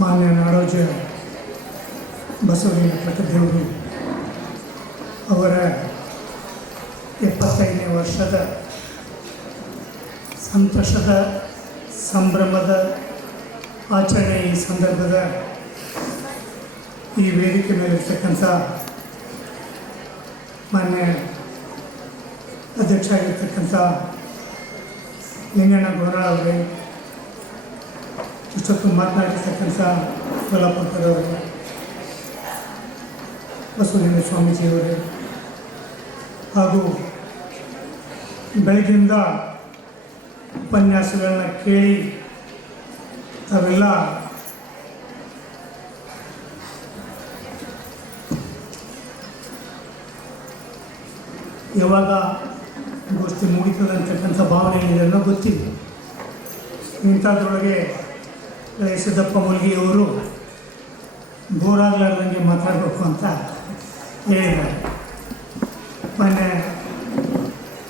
ಮಾನ್ಯ ನಾಡೋಜ ಬಸವಲಿಂಗ ಪ್ರತಿದೇವರು ಅವರ 75ನೇ ವರ್ಷದ ಸಂತೋಷದ ಸಂಭ್ರಮದ ಆಚರಣೆ ಈ ಸಂದರ್ಭದ ಈ ವೇದಿಕೆ ಮೇಲಿರ್ತಕ್ಕಂಥ ಮಾನ್ಯ ಅಧ್ಯಕ್ಷ ಆಗಿರ್ತಕ್ಕಂಥ ಲಿಂಗಣ್ಣ ಗೌಡ ಅವರೇ, ಇಷ್ಟೊತ್ತು ಮಾತನಾಡಿರ್ತಕ್ಕಂಥ ಸೋಲಾಪುರದವರೇ, ಬಸವಲಿಂಗ ಸ್ವಾಮೀಜಿಯವರೇ, ಹಾಗೂ ಬೆಳಗಿಂದ ಉಪನ್ಯಾಸಗಳನ್ನ ಕೇಳಿ ತಾವೆಲ್ಲ ಯಾವಾಗ ಗೋಷ್ಠಿ ಮುಗಿತದೆ ಅಂತಕ್ಕಂಥ ಭಾವನೆ ಇದೆಲ್ಲ ಗೊತ್ತಿಲ್ಲ. ಇಂಥದ್ರೊಳಗೆ ಸಿದ್ದಪ್ಪ ಮುಲ್ಗಿಯವರು ಬೋರಾಗಲಾರ್ದಂಗೆ ಮಾತಾಡಬೇಕು ಅಂತ ಹೇಳಿದ್ದಾರೆ. ಮೊನ್ನೆ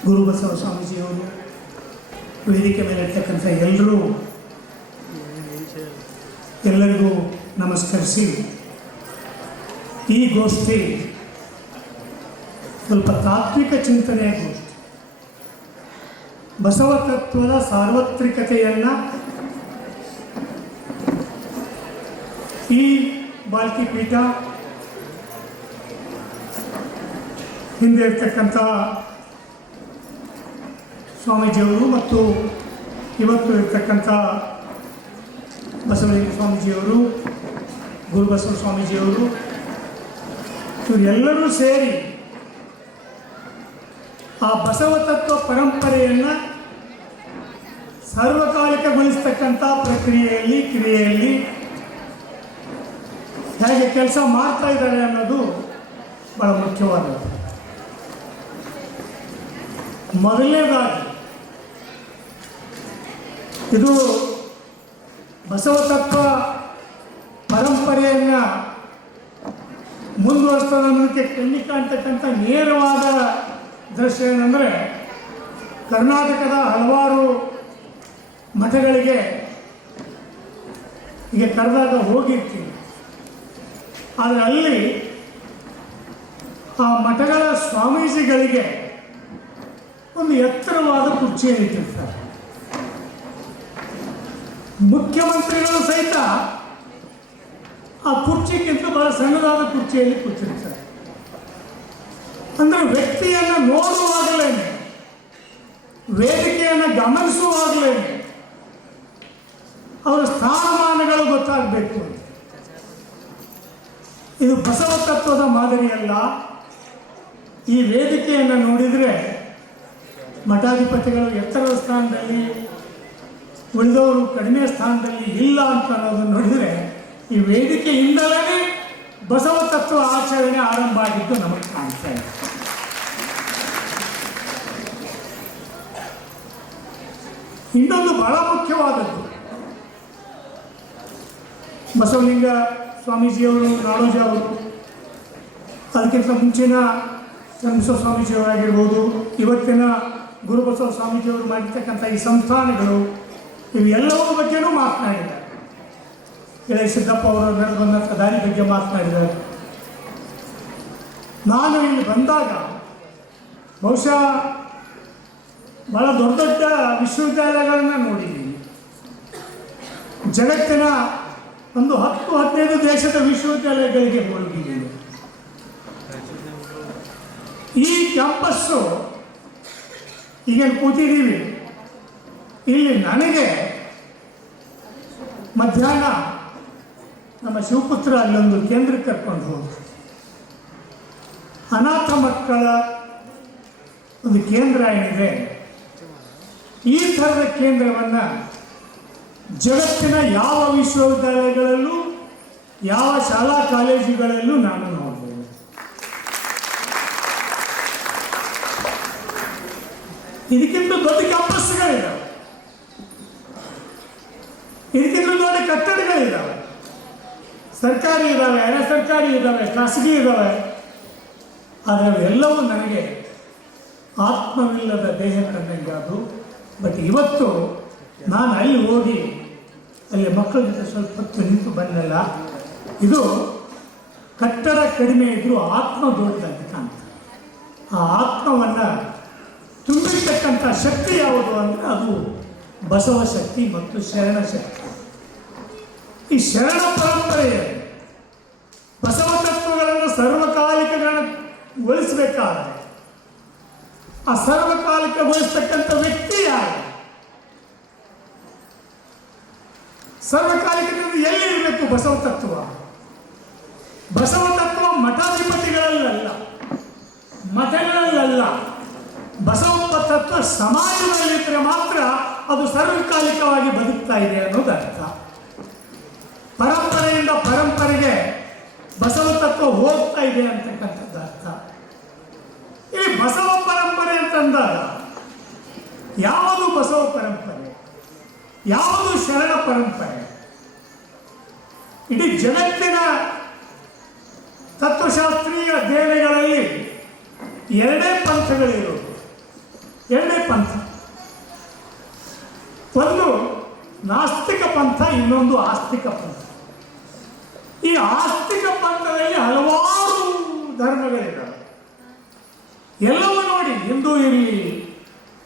ಗುರುಬಸವ ಸ್ವಾಮೀಜಿಯವರು ವೇದಿಕೆ ಮೇಲೆ ಇರ್ತಕ್ಕಂಥ ಎಲ್ಲರಿಗೂ ನಮಸ್ಕರಿಸಿ, ಈ ಗೋಷ್ಠಿ ಸ್ವಲ್ಪ ತಾತ್ವಿಕ ಚಿಂತನೆಯ ಗೋಷ್ಠಿ. ಬಸವ ತತ್ವದ ಸಾರ್ವತ್ರಿಕತೆಯನ್ನು ಈ ಬಾಲ್ಕಿ ಪೀಠ, ಹಿಂದೆ ಇರ್ತಕ್ಕಂಥ ಸ್ವಾಮೀಜಿಯವರು ಮತ್ತು ಇವತ್ತು ಇರ್ತಕ್ಕಂಥ ಬಸವಲಿಂಗ ಸ್ವಾಮೀಜಿಯವರು, ಗುರುಬಸವ ಸ್ವಾಮೀಜಿಯವರು, ಇವರೆಲ್ಲರೂ ಸೇರಿ ಆ ಬಸವ ತತ್ವ ಪರಂಪರೆಯನ್ನು ಸಾರ್ವಕಾಲಿಕಗೊಳಿಸ್ತಕ್ಕಂಥ ಪ್ರಕ್ರಿಯೆಯಲ್ಲಿ, ಕ್ರಿಯೆಯಲ್ಲಿ ಹೇಗೆ ಕೆಲಸ ಮಾಡ್ತಾ ಇದ್ದಾರೆ ಅನ್ನೋದು ಬಹಳ ಮುಖ್ಯವಾದದ್ದು. ಮೊದಲನೇದಾಗಿ ಇದು ಬಸವ ತತ್ವ ಪರಂಪರೆಯನ್ನು ಮುಂದುವರಿಸ್ತದೆ ಅನ್ನೋದಕ್ಕೆ ಕಣ್ಣಿ ಕಾಣ್ತಕ್ಕಂಥ ನೇರವಾದ ದೃಶ್ಯ ಏನಂದರೆ, ಕರ್ನಾಟಕದ ಹಲವಾರು ಮಠಗಳಿಗೆ ಈಗ ಕರೆದಾಗ ಹೋಗಿರ್ತೀವಿ, ಆದರೆ ಅಲ್ಲಿ ಆ ಮಠಗಳ ಸ್ವಾಮೀಜಿಗಳಿಗೆ ಒಂದು ಎತ್ತರವಾದ ಕುರ್ಚಿಯನ್ನು ಇಟ್ಟಿರ್ತಾರೆ. ಮುಖ್ಯಮಂತ್ರಿಗಳು ಸಹಿತ ಆ ಕುರ್ಚಿಗಿಂತ ಬಹಳ ಸಣ್ಣದಾದ ಕುರ್ಚಿಯಲ್ಲಿ ಕೂತಿರ್ತಾರೆ. ಅಂದರೆ ವ್ಯಕ್ತಿಯನ್ನು ನೋಡುವಾಗಲೇ, ವೇದಿಕೆಯನ್ನು ಗಮನಿಸುವಾಗಲೇ ಅವರ ಸ್ಥಾನಮಾನಗಳು ಗೊತ್ತಾಗಬೇಕು. ಇದು ಬಸವ ತತ್ವದ ಮಾದರಿಯಲ್ಲ. ಈ ವೇದಿಕೆಯನ್ನು ನೋಡಿದರೆ ಮಠಾಧಿಪತಿಗಳು ಎತ್ತರದ ಸ್ಥಾನದಲ್ಲಿ, ಉಳಿದವರು ಕಡಿಮೆ ಸ್ಥಾನದಲ್ಲಿ ಇಲ್ಲ ಅಂತ ಅನ್ನೋದನ್ನು ನೋಡಿದರೆ, ಈ ವೇದಿಕೆಯಿಂದಲೇ ಬಸವ ತತ್ವ ಆಚರಣೆ ಆರಂಭ ಆಗಿದ್ದು ನಮಗೆ ಕಾಣ್ತಾ ಇದೆ. ಇನ್ನೊಂದು ಬಹಳ ಮುಖ್ಯವಾದದ್ದು, ಬಸವಲಿಂಗ ಸ್ವಾಮೀಜಿಯವರು, ನಾಡೋಜ ಅವರು, ಅದಕ್ಕಿಂತ ಮುಂಚಿನ ಚನ್ನಬಸವ ಸ್ವಾಮೀಜಿಯವರಾಗಿರ್ಬೋದು, ಇವತ್ತಿನ ಗುರುಬಸವ ಸ್ವಾಮೀಜಿಯವರು ಮಾಡಿರ್ತಕ್ಕಂಥ ಈ ಸಂಸ್ಥಾನಗಳು, ಇವೆಲ್ಲವರ ಬಗ್ಗೆನೂ ಮಾತನಾಡಿದ್ದಾರೆ. ಇಳೈ ಸಿದ್ದಪ್ಪ ಅವರು ನಡೆದು ಬಂದಂಥ ದಾರಿ ಬಗ್ಗೆ ಮಾತನಾಡಿದ್ದಾರೆ. ನಾನು ಇಲ್ಲಿ ಬಂದಾಗ ಬಹುಶಃ ಬಹಳ ದೊಡ್ಡ ದೊಡ್ಡ ವಿಶ್ವವಿದ್ಯಾಲಯಗಳನ್ನು ನೋಡಿದ್ದೀನಿ. ಜಗತ್ತಿನ ಒಂದು 10-15 ದೇಶದ ವಿಶ್ವವಿದ್ಯಾಲಯಗಳಿಗೆ ಹೋಗಿದ್ದೀನಿ. ಈ ಕ್ಯಾಂಪಸ್ಸು ಈಗೇನು ಕೂತಿದ್ದೀವಿ ಇಲ್ಲಿ, ನನಗೆ ಮಧ್ಯಾಹ್ನ ನಮ್ಮ ಶಿವಪುತ್ರ ಅಲ್ಲೊಂದು ಕೇಂದ್ರಕ್ಕೆ ಕರ್ಕೊಂಡು ಹೋದ್ರು. ಅನಾಥ ಮಕ್ಕಳ ಒಂದು ಕೇಂದ್ರ ಏನಿದೆ, ಈ ಥರದ ಕೇಂದ್ರವನ್ನು ಜಗತ್ತಿನ ಯಾವ ವಿಶ್ವವಿದ್ಯಾಲಯಗಳಲ್ಲೂ, ಯಾವ ಶಾಲಾ ಕಾಲೇಜುಗಳಲ್ಲೂ ನಾನು ನೋಡ್ಬೋದು. ಇದಕ್ಕಿಂತ ದೊಡ್ಡ ಕ್ಯಾಂಪಸ್ಗಳಿದ್ದಾವೆ, ಇದಕ್ಕಿಂತ ದೊಡ್ಡ ಕಟ್ಟಡಗಳಿದ್ದಾವೆ, ಸರ್ಕಾರಿ ಇದ್ದಾವೆ, ಅರೆ ಸರ್ಕಾರಿ ಇದ್ದಾವೆ, ಖಾಸಗಿ ಇದ್ದಾವೆ. ಆದರೆ ಅವೆಲ್ಲವೂ ನನಗೆ ಆತ್ಮವಿಲ್ಲದ ದೇಹ ಕಂಡಂಗೆ ಅದು. ಬಟ್ ಇವತ್ತು ನಾನು ಅಲ್ಲಿ ಹೋಗಿ ಅಲ್ಲಿ ಮಕ್ಕಳ ಜೊತೆ ಸ್ವಲ್ಪ ಹೊತ್ತು ನಿಂತು ಬಂದಲ್ಲ, ಇದು ಕಟ್ಟಡ ಕಡಿಮೆ ಇದ್ರೂ ಆತ್ಮ ದೊಡ್ಡದಂತ ಕಾಣ್ತದೆ. ಆ ಆತ್ಮವನ್ನು ತುಂಬಿರ್ತಕ್ಕಂಥ ಶಕ್ತಿ ಯಾವುದು ಅಂದರೆ ಅದು ಬಸವ ಶಕ್ತಿ ಮತ್ತು ಶರಣ ಶಕ್ತಿ. ಈ ಶರಣ ಪರಂಪರೆಯಲ್ಲಿ ಬಸವ ತತ್ವಗಳನ್ನು ಸರ್ವಕಾಲಿಕಗೊಳಿಸಬೇಕಾದ್ರೆ ಆ ಸರ್ವಕಾಲಿಕಗೊಳಿಸ್ತಕ್ಕಂಥ ವ್ಯಕ್ತಿ ಯಾರು? ಸರ್ವಕಾಲಿಕದಿಂದ ಎಲ್ಲಿ ಇರಬೇಕು ಬಸವ ತತ್ವ? ಬಸವ ತತ್ವ ಮಠಾಧಿಪತಿಗಳಲ್ಲ, ಮಠಗಳಲ್ಲ. ಬಸವ ತತ್ವ ಸಮಾಜದಲ್ಲಿದ್ದರೆ ಮಾತ್ರ ಅದು ಸರ್ವಕಾಲಿಕವಾಗಿ ಬದುಕ್ತಾ ಇದೆ ಅನ್ನೋದು ಅರ್ಥ. ಪರಂಪರೆಯಿಂದ ಪರಂಪರೆಗೆ ಬಸವ ತತ್ವ ಹೋಗ್ತಾ ಇದೆ ಅಂತಕ್ಕಂಥದ್ದು ಅರ್ಥ. ಇಲ್ಲಿ ಬಸವ ಪರಂಪರೆ ಅಂತಂದಾಗ ಯಾವುದು ಬಸವ ಪರಂಪರೆ, ಯಾವುದು ಶರಣ ಪರಂಪರೆ? ಇಡೀ ಜಗತ್ತಿನ ತತ್ವಶಾಸ್ತ್ರೀಯ ದೇವತೆಗಳಲ್ಲಿ ಎರಡೇ ಪಂಥಗಳಿರೋದು, ಎರಡೇ ಪಂಥ. ಒಂದು ನಾಸ್ತಿಕ ಪಂಥ, ಇನ್ನೊಂದು ಆಸ್ತಿಕ ಪಂಥ. ಈ ಆಸ್ತಿಕ ಪಂಥದಲ್ಲಿ ಹಲವಾರು ಧರ್ಮಗಳಿದ್ದಾವೆ. ಎಲ್ಲವೂ ನೋಡಿ, ಹಿಂದೂ ಇರಲಿ,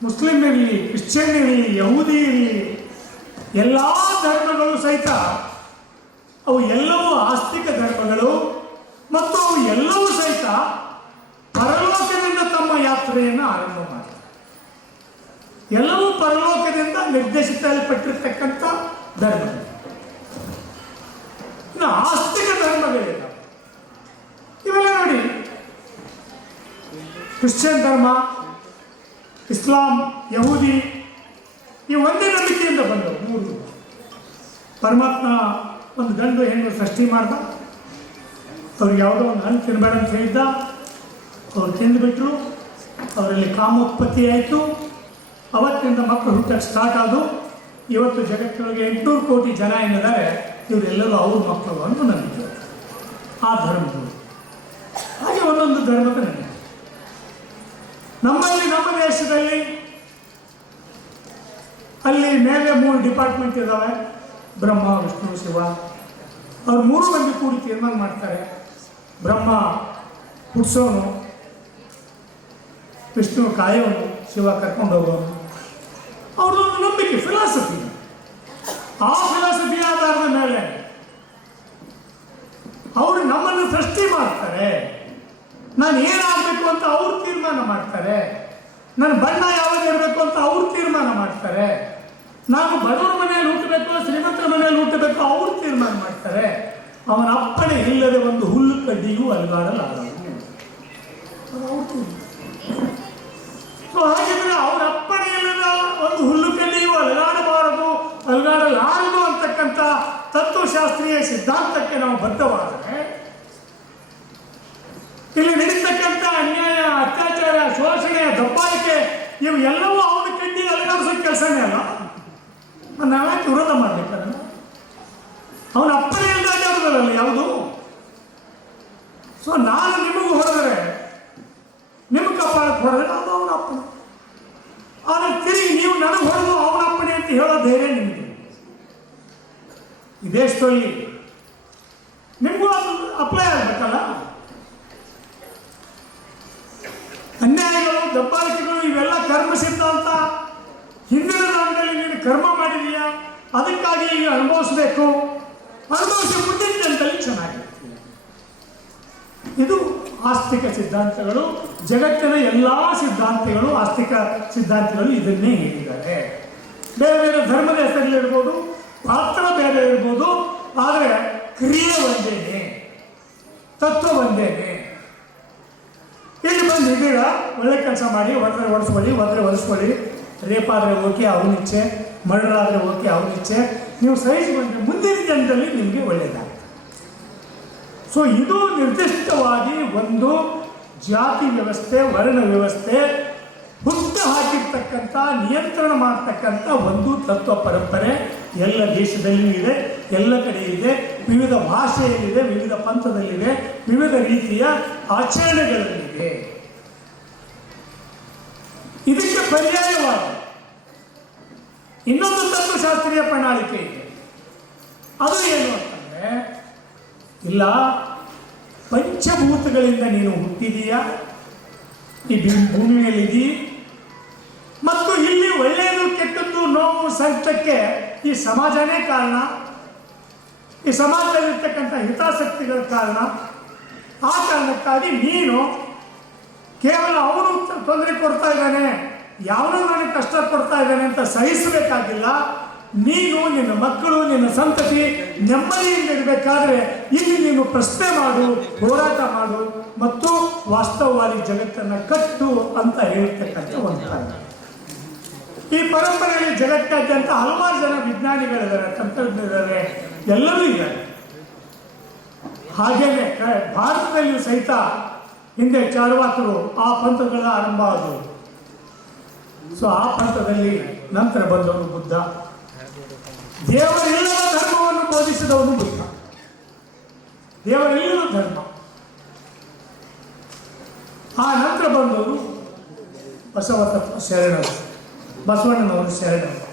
ಮುಸ್ಲಿಂ ಇರಲಿ, ಕ್ರಿಶ್ಚಿಯನ್ ಇರಲಿ, ಯಹೂದಿ ಇರಲಿ, ಎಲ್ಲ ಧರ್ಮಗಳು ಸಹಿತ ಅವು ಎಲ್ಲವೂ ಆಸ್ತಿಕ ಧರ್ಮಗಳು. ಮತ್ತು ಅವು ಎಲ್ಲವೂ ಸಹಿತ ಪರಲೋಕದಿಂದ ತಮ್ಮ ಯಾತ್ರೆಯನ್ನು ಆರಂಭ ಮಾಡ್ತಾರೆ. ಎಲ್ಲವೂ ಪರಲೋಕದಿಂದ ನಿರ್ದೇಶಿಸಲ್ಪಟ್ಟಿರ್ತಕ್ಕಂಥ ಧರ್ಮಗಳು. ಇನ್ನು ಆಸ್ತಿಕ ಧರ್ಮಗಳಿದ್ದಾವೆ. ಇವೆಲ್ಲ ನೋಡಿ, ಕ್ರಿಶ್ಚಿಯನ್ ಧರ್ಮ, ಇಸ್ಲಾಂ, ಯಹೂದಿ, ಈ ಒಂದೇ ನಂಬಿಕೆಯಿಂದ ಬಂದವು ಮೂರು. ಪರಮಾತ್ಮ ಒಂದು ಗಂಡು ಹೆಣ್ಣು ಸೃಷ್ಟಿ ಮಾಡ್ದ, ಅವ್ರಿಗೆ ಯಾವುದೋ ಒಂದು ಹಣ್ಣು ತಿನ್ನಬೇಡ ಅಂತ ಹೇಳಿದ್ದ, ಅವ್ರು ತಿಂದುಬಿಟ್ರು, ಅವರಲ್ಲಿ ಕಾಮೋತ್ಪತ್ತಿ ಆಯಿತು. ಅವತ್ತಿನಿಂದ ಮಕ್ಕಳು ಹುಟ್ಟಕ್ಕೆ ಸ್ಟಾರ್ಟ್ ಆದವು. ಇವತ್ತು ಜಗತ್ತಿನೊಳಗೆ 800 ಕೋಟಿ ಜನ ಏನಿದ್ದಾರೆ, ಇವರೆಲ್ಲರೂ ಅವ್ರ ಮಕ್ಕಳು ಅಂತ ನಂಬಿಕೆ ಆ ಧರ್ಮಗಳು. ಹಾಗೆ ಒಂದೊಂದು ಧರ್ಮದ ನಂಬಿಕೆ. ನಮ್ಮಲ್ಲಿ, ನಮ್ಮ ದೇಶದಲ್ಲಿ ಅಲ್ಲಿ ಮೇಲೆ 3 ಡಿಪಾರ್ಟ್ಮೆಂಟ್ ಇದ್ದಾವೆ, ಬ್ರಹ್ಮ, ವಿಷ್ಣು, ಶಿವ. ಅವ್ರು 3 ಮಂದಿ ಕೂಡಿ ತೀರ್ಮಾನ ಮಾಡ್ತಾರೆ. ಬ್ರಹ್ಮ ಹುಟ್ಟಿಸೋನು, ವಿಷ್ಣು ಕಾಯೋನು, ಶಿವ ಕರ್ಕೊಂಡು ಹೋಗೋನು. ಅವ್ರದ್ದೊಂದು ನಂಬಿಕೆ, ಫಿಲಾಸಫಿ. ಆ ಫಿಲಾಸಫಿ ಆಧಾರದ ಮೇಲೆ ಅವರು ನಮ್ಮನ್ನು ಸೃಷ್ಟಿ ಮಾಡ್ತಾರೆ. ನಾನು ಏನಾಗಬೇಕು ಅಂತ ಅವ್ರು ತೀರ್ಮಾನ ಮಾಡ್ತಾರೆ. ನನ್ನ ಬಣ್ಣ ಯಾವಾಗ ಇರಬೇಕು ಅಂತ ಅವ್ರು ತೀರ್ಮಾನ ಮಾಡ್ತಾರೆ. ನಾನು ಬಡವರ ಮನೆಯಲ್ಲಿ ಹುಟ್ಟಬೇಕು, ಶ್ರೀಮಂತರ ಮನೆಯಲ್ಲಿ ಹುಟ್ಟಬೇಕು, ಅವ್ರು ತೀರ್ಮಾನ ಮಾಡ್ತಾರೆ. ಅವನ ಅಪ್ಪಣೆ ಇಲ್ಲದೆ ಒಂದು ಹುಲ್ಲು ಕಡ್ಡಿಯೂ ಅಲುಗಾಡಲಾರದು. ಸೊ ಹಾಗಿದ್ರೆ ಅವರ ಅಪ್ಪಣೆ ಇಲ್ಲದ ಒಂದು ಹುಲ್ಲು ಕಡ್ಡಿಯೂ ಅಲುಗಾಡಬಾರದು, ಅಲುಗಾಡಲಾರದು ಅಂತಕ್ಕಂಥ ತತ್ವಶಾಸ್ತ್ರೀಯ ಸಿದ್ಧಾಂತಕ್ಕೆ ನಾವು ಬದ್ಧವಾದರೆ ಇಲ್ಲಿ ನಡೀತಕ್ಕಂಥ ಅನ್ಯಾಯ, ಅತ್ಯಾಚಾರ, ಶೋಷಣೆ, ದಬ್ಬಾಳಿಕೆ ಇವು ಎಲ್ಲವೂ ಅವನ ಕಡ್ಡಿ ಅಲುಗಾಡಿಸೋ ಕೆಲಸನೇ ಅಲ್ಲ. ನಾವ್ಯಾಕೆ ವಿರೋಧ ಮಾಡ್ಬೇಕಲ್ಲ? ಅವನ ಅಪ್ಪಣೆ ಇಲ್ಲದಾಗಿರೋದಲ್ಲ ಯಾವುದು. ಸೊ ನಾನು ನಿಮಗೂ ಹೊಡೆದರೆ, ನಿಮ್ಮ ಕಪಾಳಕ್ಕೆ ಹೊಡೆದ್ರೆ ಅದು ಅವನ ಅಪ್ಪಣೆ. ಆದರೆ ತಿರುಗಿ ನೀವು ನನಗೆ ಹೊಡೆದು ಅವನ ಅಪ್ಪಣೆ ಅಂತ ಹೇಳೋ ಧೈರ್ಯ ನಿಮಗೆ. ಈ ದೇಶದಲ್ಲಿ ನಿಮಗೂ ಅದು ಅಪ್ಲೈ ಆಗಬೇಕಲ್ಲ. ಅನ್ಯಾಯಗಳು, ದಬ್ಬಾಳಿಕೆಗಳು ಇವೆಲ್ಲ ಕರ್ಮ ಸಿದ್ಧಾಂತ. ಹಿಂದಿನ ಕಾಲದಲ್ಲಿ ನೀನು ಕರ್ಮ ಮಾಡಿದೀಯಾ, ಅದಕ್ಕಾಗಿ ಈಗ ಅನುಭವಿಸಬೇಕು, ಅನುಭವಿಸಿ ಮುಂದಿನ ಜನದಲ್ಲಿ ಚೆನ್ನಾಗಿರ್ತೀಯ. ಇದು ಆಸ್ತಿಕ ಸಿದ್ಧಾಂತಗಳು. ಜಗತ್ತಿನ ಎಲ್ಲ ಸಿದ್ಧಾಂತಗಳು, ಆಸ್ತಿಕ ಸಿದ್ಧಾಂತಗಳು ಇದನ್ನೇ ಹೇಳಿದ್ದಾರೆ. ಬೇರೆ ಬೇರೆ ಧರ್ಮದ ಹೆಸರಲ್ಲಿರ್ಬೋದು, ಪಾತ್ರ ಬೇರೆ ಇರ್ಬೋದು, ಆದರೆ ಕ್ರಿಯೆ ಒಂದೇನೆ, ತತ್ವ ಒಂದೇನೆ. ಇಲ್ಲಿ ಬಂದಿದ್ದೀರಾ, ಒಳ್ಳೆ ಕೆಲಸ ಮಾಡಿ, ಹೊಡೆದ್ರೆ ಹೊಡೆಸ್ಕೊಳ್ಳಿ, ಒದ್ರೆ ಒಲಿಸ್ಕೊಳ್ಳಿ, ರೇಪಾದರೆ ಓಕೆ ಅವನಿಚ್ಛೆ, ಮರ್ಡರ್ ಆದರೆ ಓಕೆ ಅವನಿಚ್ಛೆ, ನೀವು ಸಹಿಸಿ ಬಂದರೆ ಮುಂದಿನ ಜನರಲ್ಲಿ ನಿಮಗೆ ಒಳ್ಳೆಯದಾಗ್ತದೆ. ಸೊ ಇದು ನಿರ್ದಿಷ್ಟವಾಗಿ ಒಂದು ಜಾತಿ ವ್ಯವಸ್ಥೆ, ವರ್ಣ ವ್ಯವಸ್ಥೆ ಹುಟ್ಟು ಹಾಕಿರ್ತಕ್ಕಂಥ, ನಿಯಂತ್ರಣ ಮಾಡ್ತಕ್ಕಂಥ ಒಂದು ತತ್ವ ಪರಂಪರೆ ಎಲ್ಲ ದೇಶದಲ್ಲಿಯೂ ಇದೆ, ಎಲ್ಲ ಕಡೆ ಇದೆ, ವಿವಿಧ ಭಾಷೆಯಲ್ಲಿದೆ, ವಿವಿಧ ಪಂಥದಲ್ಲಿದೆ, ವಿವಿಧ ರೀತಿಯ ಆಚರಣೆಗಳಲ್ಲಿದೆ. ಇದಕ್ಕೆ ಪರ್ಯಾಯವಾಗಿ ಇನ್ನೊಂದು ತತ್ವಶಾಸ್ತ್ರೀಯ ಪ್ರಣಾಳಿಕೆ ಇದೆ. ಅದು ಏನು ಅಂತಂದರೆ, ಇಲ್ಲ ಪಂಚಭೂತಗಳಿಂದ ನೀನು ಹುಟ್ಟಿದೀಯಾ, ಈ ಭೂಮಿಯಲ್ಲಿದ್ದೀ, ಮತ್ತು ಇಲ್ಲಿ ಒಳ್ಳೆಯದು ಕೆಟ್ಟದ್ದು ನೋವು ಸಂಕಟಕ್ಕೆ ಈ ಸಮಾಜನೇ ಕಾರಣ, ಈ ಸಮಾಜದಲ್ಲಿರ್ತಕ್ಕಂಥ ಹಿತಾಸಕ್ತಿಗಳ ಕಾರಣ. ಆ ಕಾರಣಕ್ಕಾಗಿ ನೀನು ಕೇವಲ ಅವನು ತೊಂದರೆ ಕೊಡ್ತಾ ಇದ್ದಾನೆ, ಯಾವನೂ ನನಗೆ ಕಷ್ಟ ಕೊಡ್ತಾ ಇದ್ದಾನೆ ಅಂತ ಸಹಿಸಬೇಕಾಗಿಲ್ಲ. ನೀನು, ನಿನ್ನ ಮಕ್ಕಳು, ನಿನ್ನ ಸಂತತಿ ನೆಮ್ಮದಿಯಿಂದ ಇರಬೇಕಾದ್ರೆ ಇಲ್ಲಿ ನೀನು ಪ್ರಶ್ನೆ ಮಾಡು, ಹೋರಾಟ ಮಾಡು ಮತ್ತು ವಾಸ್ತವವಾಗಿ ಜಗತ್ತನ್ನು ಕಟ್ಟು ಅಂತ ಹೇಳ್ತಕ್ಕಂಥ ಒಂದು ಕಾರಣ. ಈ ಪರಂಪರೆಯಲ್ಲಿ ಜಗತ್ತಾದ್ಯಂತ ಹಲವಾರು ಜನ ವಿಜ್ಞಾನಿಗಳಿದ್ದಾರೆ, ತಂತ್ರಜ್ಞರಿದ್ದಾರೆ, ಎಲ್ಲರೂ ಇದ್ದಾರೆ. ಹಾಗೇನೆ ಭಾರತದಲ್ಲಿಯೂ ಸಹಿತ ಹಿಂದೆ ಚಾರ್ವಾಕರು ಆ ಪಂಥಗಳ ಆರಂಭ ಆದವು. ಸೊ ಆ ಪಂಥದಲ್ಲಿ ನಂತರ ಬಂದವನು ಬುದ್ಧ. ದೇವರಿಲ್ಲದ ಧರ್ಮವನ್ನು ಬೋಧಿಸಿದವನು ಬುದ್ಧ. ದೇವರಿಲ್ಲದ ಧರ್ಮ. ಆ ನಂತರ ಬಂದವರು ಬಸವ ತತ್ವ ಶರಣರು, ಬಸವಣ್ಣನವರು ಶರಣರು.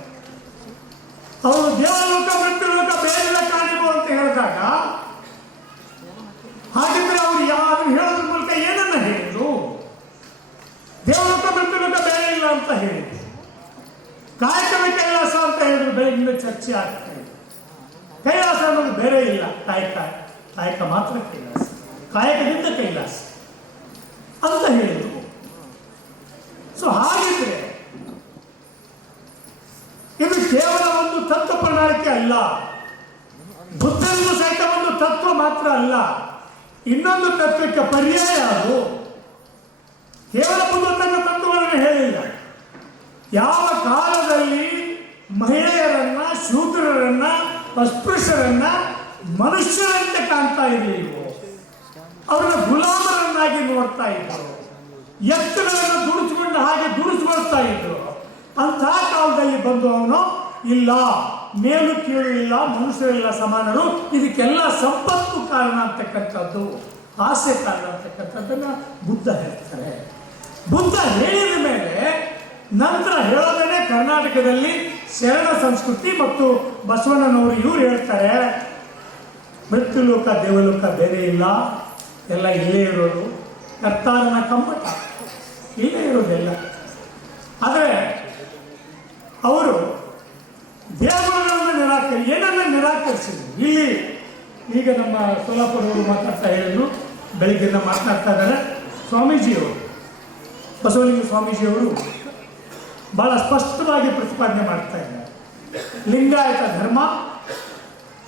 ಅವರು ದೇವಲೋಕ ಮೃತ್ಯುಲೋಕ ಬೇರೆ ಕಾಣಿವು ಅಂತ ಹೇಳಿದಾಗ, ಹಾಗಿದ್ರೆ ಅವರು ಯಾರು ಹೇಳೋದ್ರ ಮೂಲಕ ಏನನ್ನ ಹೇಳಿದ್ರು? ದೇವಲೋಕ ಮೃತ್ಯುಲೋಕ ಬೇರೆ ಇಲ್ಲ ಅಂತ ಹೇಳಿದ್ರು. ಕಾಯಕವೇ ಕೈಲಾಸ ಅಂತ ಹೇಳಿದ್ರು, ಬೆಳಗಿನ ಚರ್ಚೆ ಆಗ್ತಾ ಇದೆ. ಕೈಲಾಸ ಅನ್ನೋದು ಬೇರೆ ಇಲ್ಲ, ಕಾಯಕ ಮಾತ್ರ ಕೈಲಾಸ, ಕಾಯಕದಿಂದ ಕೈಲಾಸ ಅಂತ ಹೇಳಿದ್ರು. ಸೊ ಹಾಗಿದ್ರೆ ಇದು ಕೇವಲ ಒಂದು ತತ್ವ ಪ್ರಣಾಳಿಕೆ ಅಲ್ಲ, ಬುದ್ಧನಿಗೂ ಸಹಿತ ಒಂದು ತತ್ವ ಮಾತ್ರ ಅಲ್ಲ, ಇನ್ನೊಂದು ತತ್ವಕ್ಕೆ ಪರ್ಯಾಯ. ಅದು ಕೇವಲ ಬುದ್ಧ ತನ್ನ ತತ್ವಗಳನ್ನು ಹೇಳಿಲ್ಲ. ಯಾವ ಕಾಲದಲ್ಲಿ ಮಹಿಳೆಯರನ್ನ, ಶೂದ್ರರನ್ನ, ಅಸ್ಪೃಶ್ಯರನ್ನ ಮನುಷ್ಯರಂತೆ ಕಾಣ್ತಾ ಇರಲಿಲ್ವೋ, ಅವರನ್ನ ಗುಲಾಮರನ್ನಾಗಿ ನೋಡ್ತಾ ಇದ್ರು, ಎತ್ತುಗಳನ್ನು ದುಡಿಸ್ಕೊಂಡು ಹಾಗೆ ದುಡಿಸ್ಕೊಳ್ತಾ ಇದ್ರು. ಅಂತಹ ಕಾಲದಲ್ಲಿ ಬಂದು ಅವನು ಇಲ್ಲ, ಮೇಲು ಕೀಳು ಇಲ್ಲ, ಮನುಷ್ಯರೆಲ್ಲ ಸಮಾನರು, ಇದಕ್ಕೆಲ್ಲ ಸಂಪತ್ತು ಕಾರಣ ಅಂತಕ್ಕಂಥದ್ದು, ಆಸೆ ಕಾರಣ ಅಂತಕ್ಕಂಥದ್ದನ್ನ ಬುದ್ಧ ಹೇಳ್ತಾರೆ. ಬುದ್ಧ ಹೇಳಿದ ಮೇಲೆ ನಂತರ ಹೇಳೋದೇ ಕರ್ನಾಟಕದಲ್ಲಿ ಶರಣ ಸಂಸ್ಕೃತಿ ಮತ್ತು ಬಸವಣ್ಣನವರು ಇವ್ರು ಹೇಳ್ತಾರೆ, ಮೃತ್ಯುಲೋಕ ದೇವಲೋಕ ಬೇರೆ ಇಲ್ಲ, ಎಲ್ಲ ಇಲ್ಲೇ ಇರೋದು, ಕರ್ತಾರನ ಕಮ್ಮಟ ಇಲ್ಲೇ ಇರೋದೆಲ್ಲ. ಆದರೆ ಅವರು ದೇವರುಗಳನ್ನು ಏನನ್ನ ನಿರಾಕರಿಸಿದ್ರು. ಇಲ್ಲಿ ಈಗ ನಮ್ಮ ಸೋಲಾಪುರವರು ಮಾತಾಡ್ತಾ ಹೇಳಿದ್ರು, ಬೆಳಿಗ್ಗೆಯಿಂದ ಮಾತನಾಡ್ತಾ ಇದ್ದಾರೆ. ಸ್ವಾಮೀಜಿಯವರು, ಬಸವಲಿಂಗ ಸ್ವಾಮೀಜಿಯವರು ಬಹಳ ಸ್ಪಷ್ಟವಾಗಿ ಪ್ರತಿಪಾದನೆ ಮಾಡ್ತಾ ಇದ್ದಾರೆ. ಲಿಂಗಾಯತ ಧರ್ಮ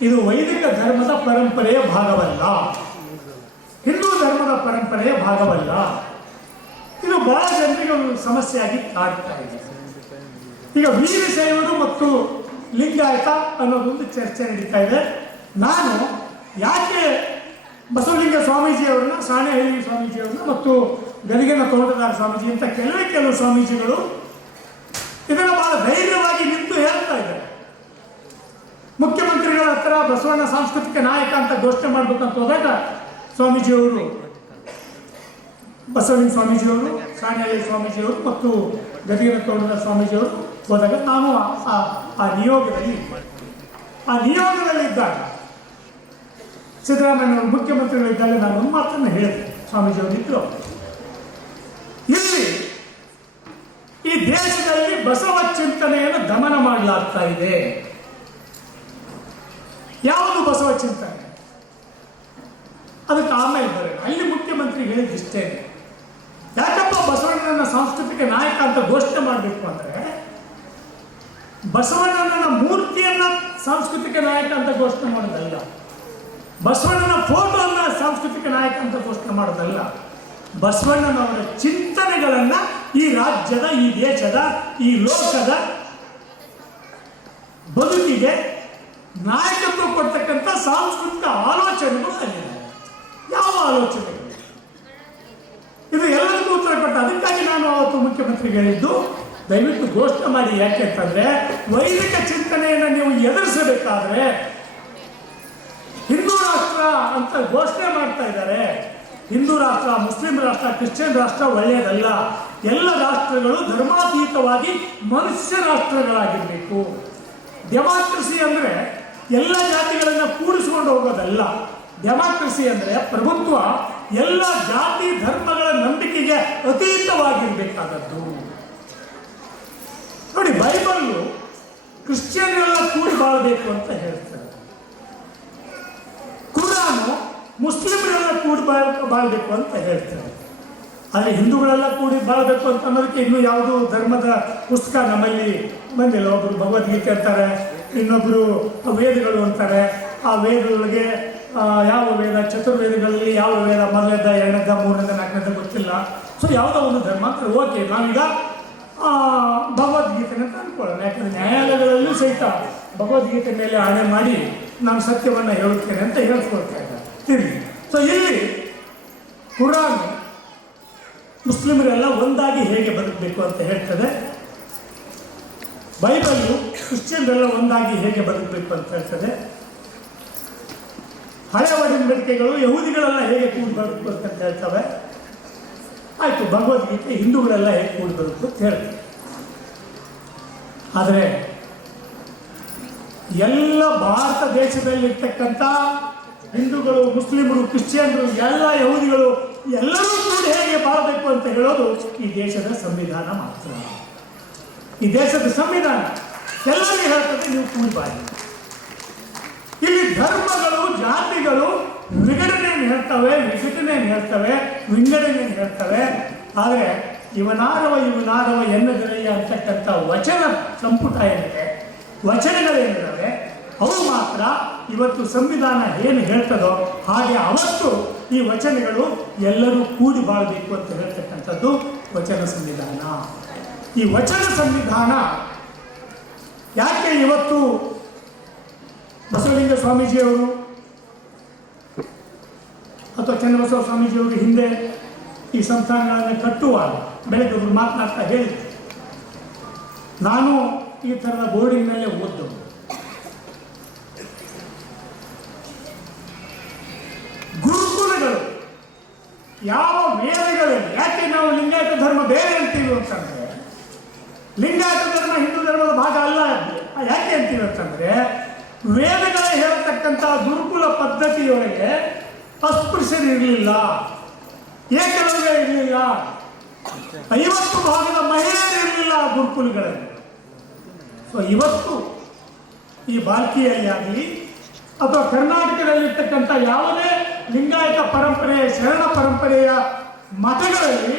ಇದು ವೈದಿಕ ಧರ್ಮದ ಪರಂಪರೆಯ ಭಾಗವಲ್ಲ, ಹಿಂದೂ ಧರ್ಮದ ಪರಂಪರೆಯ ಭಾಗವಲ್ಲ. ಇದು ಬಹಳ ಜನರಿಗೆ ಒಂದು ಸಮಸ್ಯೆಯಾಗಿ ಕಾಡ್ತಾ ಇದೆ. ಈಗ ವೀರಶೈವರು ಮತ್ತು ಲಿಂಗಾಯತ ಅನ್ನೋದೊಂದು ಚರ್ಚೆ ನಡೀತಾ ಇದೆ. ನಾನು ಯಾಕೆ ಬಸವಲಿಂಗ ಸ್ವಾಮೀಜಿಯವರನ್ನ, ಸಾಣೆಹಳ್ಳಿ ಸ್ವಾಮೀಜಿಯವ್ರನ್ನ ಮತ್ತು ಗದಿಗೆನ ತೋಟದಾರ ಸ್ವಾಮೀಜಿ ಅಂತ ಕೆಲವು ಸ್ವಾಮೀಜಿಗಳು ಇದನ್ನು ಬಹಳ ಧೈರ್ಯವಾಗಿ ನಿಂತು ಹೇಳ್ತಾ ಇದ್ದಾರೆ. ಮುಖ್ಯಮಂತ್ರಿಗಳ ಹತ್ರ ಬಸವಣ್ಣ ಸಾಂಸ್ಕೃತಿಕ ನಾಯಕ ಅಂತ ಘೋಷಣೆ ಮಾಡ್ಬೇಕಂತ ಹೋದಾಗ ಸ್ವಾಮೀಜಿಯವರು, ಬಸವಲಿಂಗ ಸ್ವಾಮೀಜಿಯವರು, ಸಾಣೆಹಳ್ಳಿ ಸ್ವಾಮೀಜಿಯವರು ಮತ್ತು ಗದಿಗೆನ ತೋಟದಾರ ಸ್ವಾಮೀಜಿಯವರು ಹೋದಾಗ ನಾನು ಆ ನಿಯೋಗದಲ್ಲಿದ್ದಾಗ ಸಿದ್ದರಾಮಯ್ಯವರು ಮುಖ್ಯಮಂತ್ರಿಗಳಿದ್ದಾಗ ನಾನು ಒಂದು ಮಾತನ್ನು ಹೇಳಿದೆ. ಸ್ವಾಮೀಜಿಯವರಿದ್ರು, ಇಲ್ಲಿ ಈ ದೇಶದಲ್ಲಿ ಬಸವ ಚಿಂತನೆಯನ್ನು ದಮನ ಮಾಡಲಾಗ್ತಾ ಇದೆ. ಯಾವುದು ಬಸವ ಚಿಂತನೆ? ಅದಕ್ಕೆ ಆಮೇಲೆ ಬರೋಣ. ಅಲ್ಲಿ ಮುಖ್ಯಮಂತ್ರಿ ಹೇಳಿದಿಷ್ಟೇ, ಯಾಕಪ್ಪ ಬಸವಣ್ಣನ ಸಾಂಸ್ಕೃತಿಕ ನಾಯಕ ಅಂತ ಘೋಷಣೆ ಮಾಡಬೇಕು ಅಂದ್ರೆ, ಬಸವಣ್ಣನ ಮೂರ್ತಿಯನ್ನ ಸಾಂಸ್ಕೃತಿಕ ನಾಯಕ ಅಂತ ಘೋಷಣೆ ಮಾಡೋದಲ್ಲ, ಬಸವಣ್ಣನ ಫೋಟೋನ್ನ ಸಾಂಸ್ಕೃತಿಕ ನಾಯಕ ಅಂತ ಘೋಷಣೆ ಮಾಡೋದಲ್ಲ, ಬಸವಣ್ಣನವರ ಚಿಂತನೆಗಳನ್ನ ಈ ರಾಜ್ಯದ, ಈ ದೇಶದ, ಈ ಲೋಕದ ಬದುಕಿಗೆ ನಾಯಕತ್ವ ಕೊಡ್ತಕ್ಕಂಥ ಸಾಂಸ್ಕೃತಿಕ ಆಲೋಚನೆಗಳು ಅಲ್ಲಿದೆ. ಯಾವ ಆಲೋಚನೆಗಳು? ಇದು ಎಲ್ಲರಿಗೂ ಉತ್ತರ ಕೊಟ್ಟ. ಅದಕ್ಕಾಗಿ ನಾನು ಅವತ್ತು ಮುಖ್ಯಮಂತ್ರಿಗೆ ಹೇಳಿದ್ದು, ದಯವಿಟ್ಟು ಘೋಷಣೆ ಮಾಡಿ. ಯಾಕೆಂತಂದ್ರೆ ವೈದಿಕ ಚಿಂತನೆಯನ್ನು ನೀವು ಎದುರಿಸಬೇಕಾದ್ರೆ ಹಿಂದೂ ರಾಷ್ಟ್ರ ಅಂತ ಘೋಷಣೆ ಮಾಡ್ತಾ ಇದ್ದಾರೆ. ಹಿಂದೂ ರಾಷ್ಟ್ರ, ಮುಸ್ಲಿಂ ರಾಷ್ಟ್ರ, ಕ್ರಿಶ್ಚಿಯನ್ ರಾಷ್ಟ್ರ ಒಳ್ಳೆಯದಲ್ಲ. ಎಲ್ಲ ರಾಷ್ಟ್ರಗಳು ಧರ್ಮಾತೀತವಾಗಿ ಮನುಷ್ಯ ರಾಷ್ಟ್ರಗಳಾಗಿರಬೇಕು. ಡೆಮಾಕ್ರಸಿ ಅಂದರೆ ಎಲ್ಲ ಜಾತಿಗಳನ್ನು ಕೂಡಿಸಿಕೊಂಡು ಹೋಗೋದಲ್ಲ. ಡೆಮಾಕ್ರಸಿ ಅಂದರೆ ಪ್ರಭುತ್ವ ಎಲ್ಲ ಜಾತಿ ಧರ್ಮಗಳ ನಂಬಿಕೆಗೆ ಅತೀತವಾಗಿರಬೇಕಾದದ್ದು. ನೋಡಿ, ಬೈಬಲ್ಲು ಕ್ರಿಶ್ಚಿಯನ್ನೆಲ್ಲ ಕೂಡಿ ಬಾಳಬೇಕು ಅಂತ ಹೇಳ್ತಾರೆ. ಕುರಾನು ಮುಸ್ಲಿಮರೆಲ್ಲ ಕೂಡಿ ಬಾಳಬೇಕು ಅಂತ ಹೇಳ್ತಾರೆ. ಆದರೆ ಹಿಂದೂಗಳೆಲ್ಲ ಕೂಡಿ ಬಾಳಬೇಕು ಅಂತ ಅನ್ನೋದಕ್ಕೆ ಇನ್ನೂ ಯಾವುದೂ ಧರ್ಮದ ಪುಸ್ತಕ ನಮ್ಮಲ್ಲಿ ಬಂದಿಲ್ಲ. ಒಬ್ಬರು ಭಗವದ್ಗೀತೆ ಅಂತಾರೆ, ಇನ್ನೊಬ್ಬರು ವೇದಗಳು ಅಂತಾರೆ. ಆ ವೇದಗಳಿಗೆ ಯಾವ ವೇದ, ಚತುರ್ವೇದಗಳಲ್ಲಿ ಯಾವ ವೇದ ಮೊದಲನೇದ, ಎರಡನೇದ, ಮೂರನೇದ, ನಾಲ್ಕನೇದ ಗೊತ್ತಿಲ್ಲ. ಸೊ ಯಾವುದೋ ಒಂದು ಧರ್ಮ ಅಂತ ಓಕೆ, ನಾವೀಗ ಭಗವದ್ಗೀತೆ ಅಂತ ಅಂದ್ಕೊಳ್ಳೋಣ. ಯಾಕಂದರೆ ನ್ಯಾಯಾಲಯಗಳಲ್ಲೂ ಸಹಿತ ಭಗವದ್ಗೀತೆ ಮೇಲೆ ಆಣೆ ಮಾಡಿ ನಾನು ಸತ್ಯವನ್ನು ಹೇಳುತ್ತೇನೆ ಅಂತ ಹೇಳ್ಕೊಳ್ತಾ ಇದ್ದಾರೆ. ಸೊ ಇಲ್ಲಿ ಕುರಾನ್ ಮುಸ್ಲಿಮರೆಲ್ಲ ಒಂದಾಗಿ ಹೇಗೆ ಬದುಕಬೇಕು ಅಂತ ಹೇಳ್ತದೆ. ಬೈಬಲ್ಲು ಕ್ರಿಶ್ಚಿಯನ್ರೆಲ್ಲ ಒಂದಾಗಿ ಹೇಗೆ ಬದುಕಬೇಕು ಅಂತ ಹೇಳ್ತದೆ. ಹಳೆ ಒಡಂಬಡಿಕೆಗಳು ಯಹೂದಿಗಳೆಲ್ಲ ಹೇಗೆ ಕೂಡಿ ಬದುಕಬೇಕು ಅಂತ ಹೇಳ್ತವೆ. ಆಯಿತು, ಭಗವದ್ಗೀತೆ ಹಿಂದೂಗಳೆಲ್ಲ ಹೇಗೆ ಕೂಡಿ ಬದುಕು ಅಂತ ಹೇಳ್ತದೆ. ಆದರೆ ಎಲ್ಲ ಭಾರತ ದೇಶದಲ್ಲಿರ್ತಕ್ಕಂಥ ಹಿಂದೂಗಳು, ಮುಸ್ಲಿಮರು, ಕ್ರಿಶ್ಚಿಯನ್ರು, ಎಲ್ಲ ಯಹೂದಿಗಳು ಎಲ್ಲರೂ ಕೂಡ ಹೇಗೆ ಬಾಳಬೇಕು ಅಂತ ಹೇಳೋದು ಈ ದೇಶದ ಸಂವಿಧಾನ ಮಾತ್ರ. ಈ ದೇಶದ ಸಂವಿಧಾನ ಎಲ್ಲರಿಗೂ ಹೇಳ್ತದೆ, ನೀವು ಕೂಡಿ ಬಾಳಿ. ಇಲ್ಲಿ ಧರ್ಮಗಳು, ಜಾತಿಗಳು ವಿಘಟನೆಯನ್ನು ಹೇಳ್ತವೆ, ಹೇಳ್ತವೆ, ವಿಂಗಡಣೆಯನ್ನು ಹೇಳ್ತವೆ. ಆದರೆ ಇವನಾರವ ಎನ್ನದರಯ್ಯ ಅಂತಕ್ಕಂಥ ವಚನ ಸಂಪುಟ ಏನಿದೆ, ವಚನಗಳೇನಿದ್ದಾವೆ, ಅವು ಮಾತ್ರ ಇವತ್ತು ಸಂವಿಧಾನ ಏನು ಹೇಳ್ತದೋ ಹಾಗೆ ಅವತ್ತು ಈ ವಚನಗಳು ಎಲ್ಲರೂ ಕೂಡಿ ಬಾಳಬೇಕು ಅಂತ ಹೇಳ್ತಕ್ಕಂಥದ್ದು ವಚನ ಸಂವಿಧಾನ. ಈ ವಚನ ಸಂವಿಧಾನ ಯಾಕೆ ಇವತ್ತು ಬಸವಲಿಂಗ ಸ್ವಾಮೀಜಿಯವರು ಅಥವಾ ಚನ್ನಬಸವ ಸ್ವಾಮೀಜಿಯವರು ಹಿಂದೆ ಈ ಸಂಸ್ಥಾನಗಳನ್ನು ಕಟ್ಟುವಾಗ ಬೆಳಗ್ಗೆ ಒಬ್ಬರು ಮಾತನಾಡ್ತಾ ಹೇಳಿದ್ರು, ನಾನು ಈ ಥರದ ಬೋರ್ಡಿಂಗ್ ಮೇಲೆ ಓದ್ದವು. ಗುರುಕುಲಗಳು ಯಾವ ವೇದಗಳಲ್ಲಿ, ಯಾಕೆ ನಾವು ಲಿಂಗಾಯತ ಧರ್ಮ ಬೇರೆ ಅಂತೀವಿ ಅಂತಂದ್ರೆ, ಲಿಂಗಾಯತ ಧರ್ಮ ಹಿಂದೂ ಧರ್ಮದ ಭಾಗ ಅಲ್ಲ. ಯಾಕೆ ಅಂತೀವಿ ಅಂತಂದ್ರೆ, ವೇದಗಳೇ ಹೇಳ್ತಕ್ಕಂಥ ಗುರುಕುಲ ಪದ್ಧತಿಯೊಳಗೆ ಅಸ್ಪೃಶ್ಯರಿರಲಿಲ್ಲ, ಏಕಲವ್ಯ ಇರಲಿಲ್ಲ, 50 ಭಾಗದ ಮಹಿಳೆಯರು ಇರಲಿಲ್ಲ ಗುರುಕುಲಗಳಲ್ಲಿ. ಸೊ ಇವತ್ತು ಈ ಬಾಲ್ಕಿಯಲ್ಲಿ ಆಗಲಿ ಅಥವಾ ಕರ್ನಾಟಕದಲ್ಲಿರ್ತಕ್ಕಂಥ ಯಾವುದೇ ಲಿಂಗಾಯತ ಪರಂಪರೆಯ, ಶರಣ ಪರಂಪರೆಯ ಮಠಗಳಲ್ಲಿ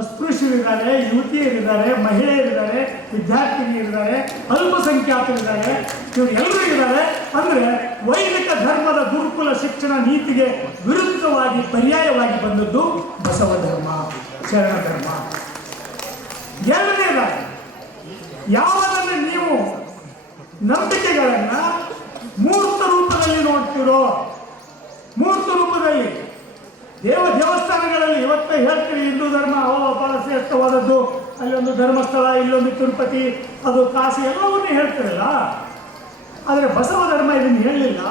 ಅಸ್ಪೃಶ್ಯರಿದ್ದಾರೆ, ಯುವತಿಯರಿದ್ದಾರೆ, ಮಹಿಳೆಯರಿದ್ದಾರೆ, ವಿದ್ಯಾರ್ಥಿನಿಯರಿದ್ದಾರೆ, ಅಲ್ಪಸಂಖ್ಯಾತರಿದ್ದಾರೆ, ಇವರು ಎಲ್ಲರೂ ಇದ್ದಾರೆ. ಅಂದರೆ ವೈದಿಕ ಧರ್ಮದ ಗುರುಕುಲ ಶಿಕ್ಷಣ ನೀತಿಗೆ ವಿರುದ್ಧವಾಗಿ ಪರ್ಯಾಯವಾಗಿ ಬಂದದ್ದು ಬಸವ ಧರ್ಮ, ಶರಣ ಧರ್ಮ. ಎರಡನೇದಾಗಿ, ಯಾವಾಗಲೂ ನೀವು ನಂಬಿಕೆಗಳನ್ನು ಮೂರ್ತ ರೂಪದಲ್ಲಿ ನೋಡ್ತಿರೋ, ಮೂರ್ತ ರೂಪದಲ್ಲಿ ದೇವಸ್ಥಾನಗಳಲ್ಲಿ ಇವತ್ತೇ ಹೇಳ್ತೀರಿ ಹಿಂದೂ ಧರ್ಮ ಬಹಳ ಶ್ರೇಷ್ಠವಾದದ್ದು, ಅಲ್ಲೊಂದು ಧರ್ಮಸ್ಥಳ, ಇಲ್ಲೊಂದು ತಿರುಪತಿ, ಅದು ಕಾಶಿ, ಎಲ್ಲವನ್ನೂ ಹೇಳ್ತಿರಲ್ಲ. ಆದರೆ ಬಸವ ಧರ್ಮ ಇದನ್ನು ಹೇಳಲಿಲ್ಲ.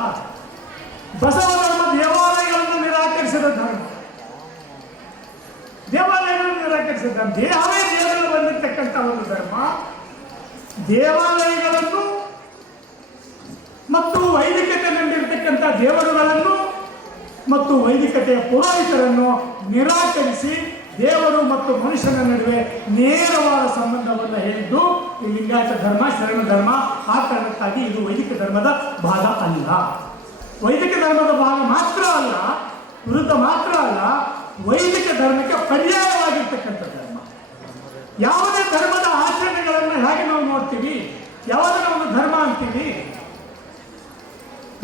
ಬಸವ ಧರ್ಮ ದೇವಾಲಯಗಳನ್ನು ನಿರಾಕರಿಸಿದ ಧರ್ಮ, ದೇವಾಲಯಗಳನ್ನು ನಿರಾಕರಿಸಿದ ಧರ್ಮ. ದೇಹವೇ ದೇವರಲ್ಲಿ ಬಂದಿರತಕ್ಕಂಥ ಒಂದು ಧರ್ಮ. ದೇವಾಲಯಗಳನ್ನು ಮತ್ತು ವೈದಿಕತೆ ನಂಬಿರ್ತಕ್ಕಂಥ ದೇವರುಗಳನ್ನು ಮತ್ತು ವೈದಿಕತೆಯ ಪುರೋಹಿತರನ್ನು ನಿರಾಕರಿಸಿ ದೇವರು ಮತ್ತು ಮನುಷ್ಯನ ನಡುವೆ ನೇರವಾದ ಸಂಬಂಧವನ್ನು ಹೇಳಿದ್ದು ಈ ಲಿಂಗಾಯತ ಧರ್ಮ, ಶರಣ ಧರ್ಮ. ಆ ಕಾರಣಕ್ಕಾಗಿ ಇದು ವೈದಿಕ ಧರ್ಮದ ಭಾಗ ಅಲ್ಲ. ವೈದಿಕ ಧರ್ಮದ ಭಾಗ ಮಾತ್ರ ಅಲ್ಲ, ವಿರುದ್ಧ ಮಾತ್ರ ಅಲ್ಲ, ವೈದಿಕ ಧರ್ಮಕ್ಕೆ ಪರ್ಯಾಯವಾಗಿರ್ತಕ್ಕಂಥ ಧರ್ಮ. ಯಾವುದೇ ಧರ್ಮದ ಆಚರಣೆಗಳನ್ನು ಹೇಗೆ ನಾವು ನೋಡ್ತೀವಿ, ಯಾವುದನ್ನ ಒಂದು ಧರ್ಮ ಅಂತೀವಿ.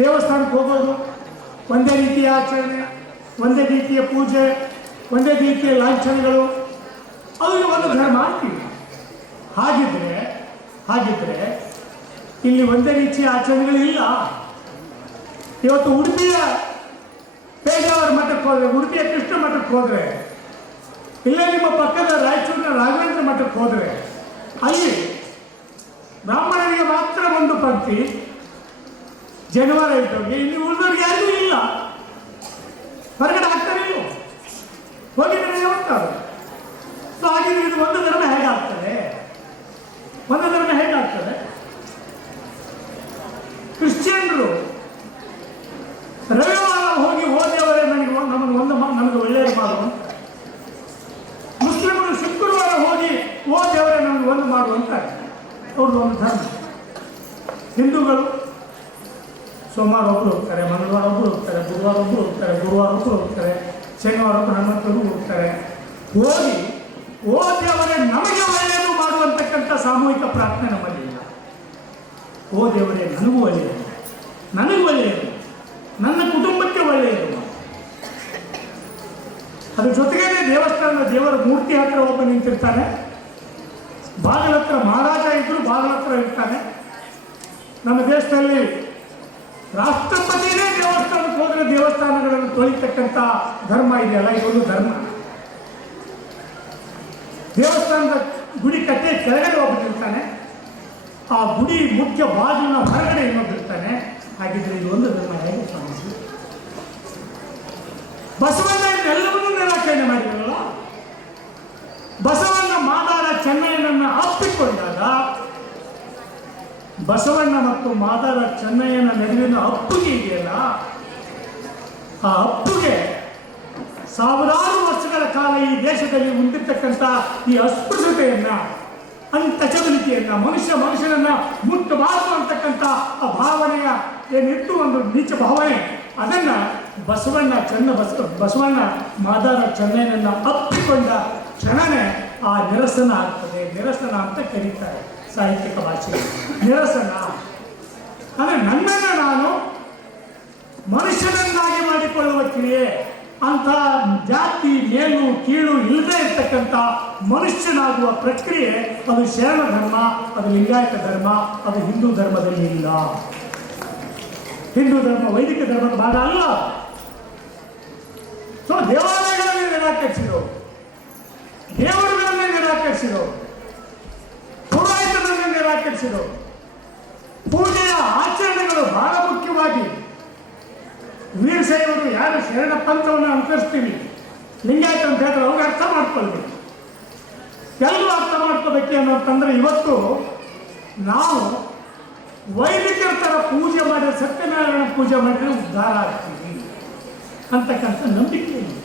ದೇವಸ್ಥಾನಕ್ಕೆ ಹೋಗೋದು ಒಂದೇ ರೀತಿಯ ಆಚರಣೆ, ಒಂದೇ ರೀತಿಯ ಪೂಜೆ, ಒಂದೇ ರೀತಿಯ ಲಾಂಛನಗಳು, ಅದು ಒಂದು ಧರ್ಮ ಅಂತೀವಿ. ಹಾಗಿದ್ರೆ ಇಲ್ಲಿ ಒಂದೇ ರೀತಿಯ ಆಚರಣೆಗಳಿಲ್ಲ. ಇವತ್ತು ಉಡುಪಿಯ ಪೇಜಾವರ ಮಠಕ್ಕೆ ಹೋದರೆ, ಉಡುಪಿಯ ಕೃಷ್ಣ ಮಠಕ್ಕೆ ಹೋದರೆ, ಇಲ್ಲೇ ನಿಮ್ಮ ಪಕ್ಕದ ರಾಯಚೂರಿನ ರಾಘವೇಂದ್ರ ಮಠಕ್ಕೆ ಹೋದರೆ, ಅಲ್ಲಿ ಬ್ರಾಹ್ಮಣರಿಗೆ ಮಾತ್ರ ಒಂದು ಪಂಕ್ತಿ ಜನವಾರ ಇದ್ದವ್ರಿಗೆ, ಇಲ್ಲಿ ಉಳಿದವ್ರಿಗೆ ಯಾರಿಗೂ ಇಲ್ಲ. ಹೊರಗಡೆ ಹಾಕ್ತಾರೆ, ಇಲ್ಲೋ ಹೋಗಿದ್ರೆ ಯಾವತ್ತಾರು. ಸೊ ಹಾಗಿದ್ರೆ ಇದು ಒಂದು ಧರ್ಮ ಹೇಗಾಗ್ತದೆ? ಒಂದು ಧರ್ಮ ಹೇಗಾಗ್ತದೆ? ಕ್ರಿಶ್ಚಿಯನ್ರು ರವಿವಾರ ಹೋಗಿ ಹೋದವರೇ ನಮಗೆ ಒಳ್ಳೆಯದು ಮಾಡುವಂತ, ಮುಸ್ಲಿಮರು ಶುಕ್ರವಾರ ಹೋಗಿ ಹೋದವರೇ ನಮಗೆ ಒಂದು ಮಾಡುವಂತ ಅವ್ರದ್ದು ಒಂದು ಧರ್ಮ. ಹಿಂದೂಗಳು ಸೋಮವಾರ ಒಬ್ಬರು ಹೋಗ್ತಾರೆ, ಮಂಗಳವಾರ ಒಬ್ಬರು ಹೋಗ್ತಾರೆ, ಬುಧವಾರ ಒಬ್ಬರು ಹೋಗ್ತಾರೆ, ಗುರುವಾರ ಒಬ್ಬರು ಹೋಗ್ತಾರೆ, ಶನಿವಾರ ಒಬ್ಬರು ಹನುಮಂತರು ಹೋಗ್ತಾರೆ. ಹೋಗಿ ದೇವರೇ ನಮಗೆ ಒಳ್ಳೆಯದು ಮಾಡುವಂತಕ್ಕಂಥ ಸಾಮೂಹಿಕ ಪ್ರಾರ್ಥನೆ ನಮ್ಮಲ್ಲಿ ಇಲ್ಲ. ಓ ದೇವರೇ ನನಗೂ ಒಳ್ಳೆಯದು, ನನಗೂ ಒಳ್ಳೆಯದು, ನನ್ನ ಕುಟುಂಬಕ್ಕೆ ಒಳ್ಳೆಯದು. ಅದ್ರ ಜೊತೆಗೇ ದೇವಸ್ಥಾನದ ದೇವರ ಮೂರ್ತಿ ಹತ್ರ ಒಬ್ಬ ನಿಂತಿರ್ತಾನೆ, ಬಾಗಿಲ ಹತ್ರ ಮಹಾರಾಜ ಇದ್ರು ಬಾಗಿಲ ಹತ್ರ ಇರ್ತಾನೆ. ನಮ್ಮ ದೇಶದಲ್ಲಿ ರಾಷ್ಟ್ರಪತಿನೇ ದೇವಸ್ಥಾನಕ್ಕೆ ಹೋದರೆ ದೇವಸ್ಥಾನಗಳನ್ನು ತೊಳಿತಕ್ಕಂಥ ಧರ್ಮ ಇದೆಯಲ್ಲ, ಇದೊಂದು ಧರ್ಮ. ದೇವಸ್ಥಾನದ ಗುಡಿ ಕಟ್ಟೆ ಕೆಳಗಡೆ ಒಬ್ಬನಿರ್ತಾನೆ, ಆ ಗುಡಿ ಮುಖ್ಯ ಬಾಗಿಲಿನ ಹೊರಗಡೆ ಇನ್ನೊಬ್ಬಿರ್ತಾನೆ. ಹಾಗಿದ್ರೆ ಇದು ಒಂದು ಧರ್ಮ ಹೇಗೆ ಸ್ವಾಮೀಜಿ? ಬಸವಣ್ಣ ಎಲ್ಲವನ್ನೂ ನಿರಾಕರಣೆ ಮಾಡಿರಲ್ಲ. ಬಸವಣ್ಣ ಮಾದಾರ ಚೆನ್ನಯ್ಯನನ್ನು ಅಪ್ಪಿಕೊಂಡಾಗ ಬಸವಣ್ಣ ಮತ್ತು ಮಾದಾರ ಚೆನ್ನಯ್ಯನ ನಡುವಿನ ಅಪ್ಪುಗೆ ಇದೆಯಲ್ಲ, ಆ ಅಪ್ಪುಗೆ ಸಾವಿರಾರು ವರ್ಷಗಳ ಕಾಲ ಈ ದೇಶದಲ್ಲಿ ಉಂಟಿರ್ತಕ್ಕಂಥ ಈ ಅಸ್ಪೃಶ್ಯತೆಯನ್ನ, ಅಂತಚಬಲಿಕೆಯನ್ನ, ಮನುಷ್ಯನನ್ನ ಮುಟ್ಟಬಾರದು ಅಂತಕ್ಕಂಥ ಆ ಭಾವನೆಯ ಏನಿತ್ತು, ಒಂದು ನೀಚ ಭಾವನೆ, ಅದನ್ನ ಬಸವಣ್ಣ ಮಾದಾರ ಚೆನ್ನಯ್ಯನನ್ನ ಅಪ್ಪಿಕೊಂಡ ಕ್ಷಣನೇ ಆ ನಿರಸನ ಆಗ್ತದೆ. ನಿರಸನ ಅಂತ ಕರೀತಾರೆ ಸಾಹಿತ್ಯಿಕ ಭಾಷೆ. ನಿರಸನ ಅಂದರೆ ನನ್ನನ್ನು ನಾನು ಮನುಷ್ಯನನ್ನಾಗಿ ಮಾಡಿಕೊಳ್ಳುವ ಕ್ರಿಯೆ. ಅಂತ ಜಾತಿ ಮೇಲು ಕೀಳು ಇಲ್ಲದೆ ಇರ್ತಕ್ಕಂಥ ಮನುಷ್ಯನಾಗುವ ಪ್ರಕ್ರಿಯೆ ಅದು ಶರಣ ಧರ್ಮ, ಅದು ಲಿಂಗಾಯತ ಧರ್ಮ, ಅದು ಹಿಂದೂ ಧರ್ಮದಲ್ಲಿ ಇಲ್ಲ. ಹಿಂದೂ ಧರ್ಮ ವೈದಿಕ ಧರ್ಮದ ಭಾಗ ಅಲ್ಲ. ಸೊ ದೇವಾಲಯಗಳನ್ನೇ ನಿರಾಕರಿಸಿದರು, ದೇವರುಗಳನ್ನೇ ನಿರಾಕರಿಸಿದರು, ಪುರೋಹಿತರನ್ನೇ ನಿರಾಕರಿಸಿದರು. ಪೂಜೆಯ ಆಚರಣೆಗಳು ಬಹಳ ಮುಖ್ಯವಾಗಿ ವೀರಶೈವರು ಯಾರು ಶರಣ ಪಂಥವನ್ನು ಅನುಸರಿಸ್ತೀವಿ, ಲಿಂಗಾಯತ ಅಂತ ಹೇಳಿದ್ರೆ ಅವ್ರಿಗೆ ಅರ್ಥ ಮಾಡ್ಕೊಳ್ಬೇಕು, ಎಲ್ಲರೂ ಅರ್ಥ ಮಾಡ್ಕೋಬೇಕು ಅನ್ನೋಂತಂದ್ರೆ ಇವತ್ತು ನಾವು ವೈದಿಕರ ಥರ ಪೂಜೆ ಮಾಡಿದ್ರೆ, ಸತ್ಯನಾರಾಯಣ ಪೂಜೆ ಮಾಡಿದ್ರೆ ಉದ್ಧಾರ ಆಗ್ತೀವಿ ಅಂತಕ್ಕಂಥ ನಂಬಿಕೆ ಇದೆ.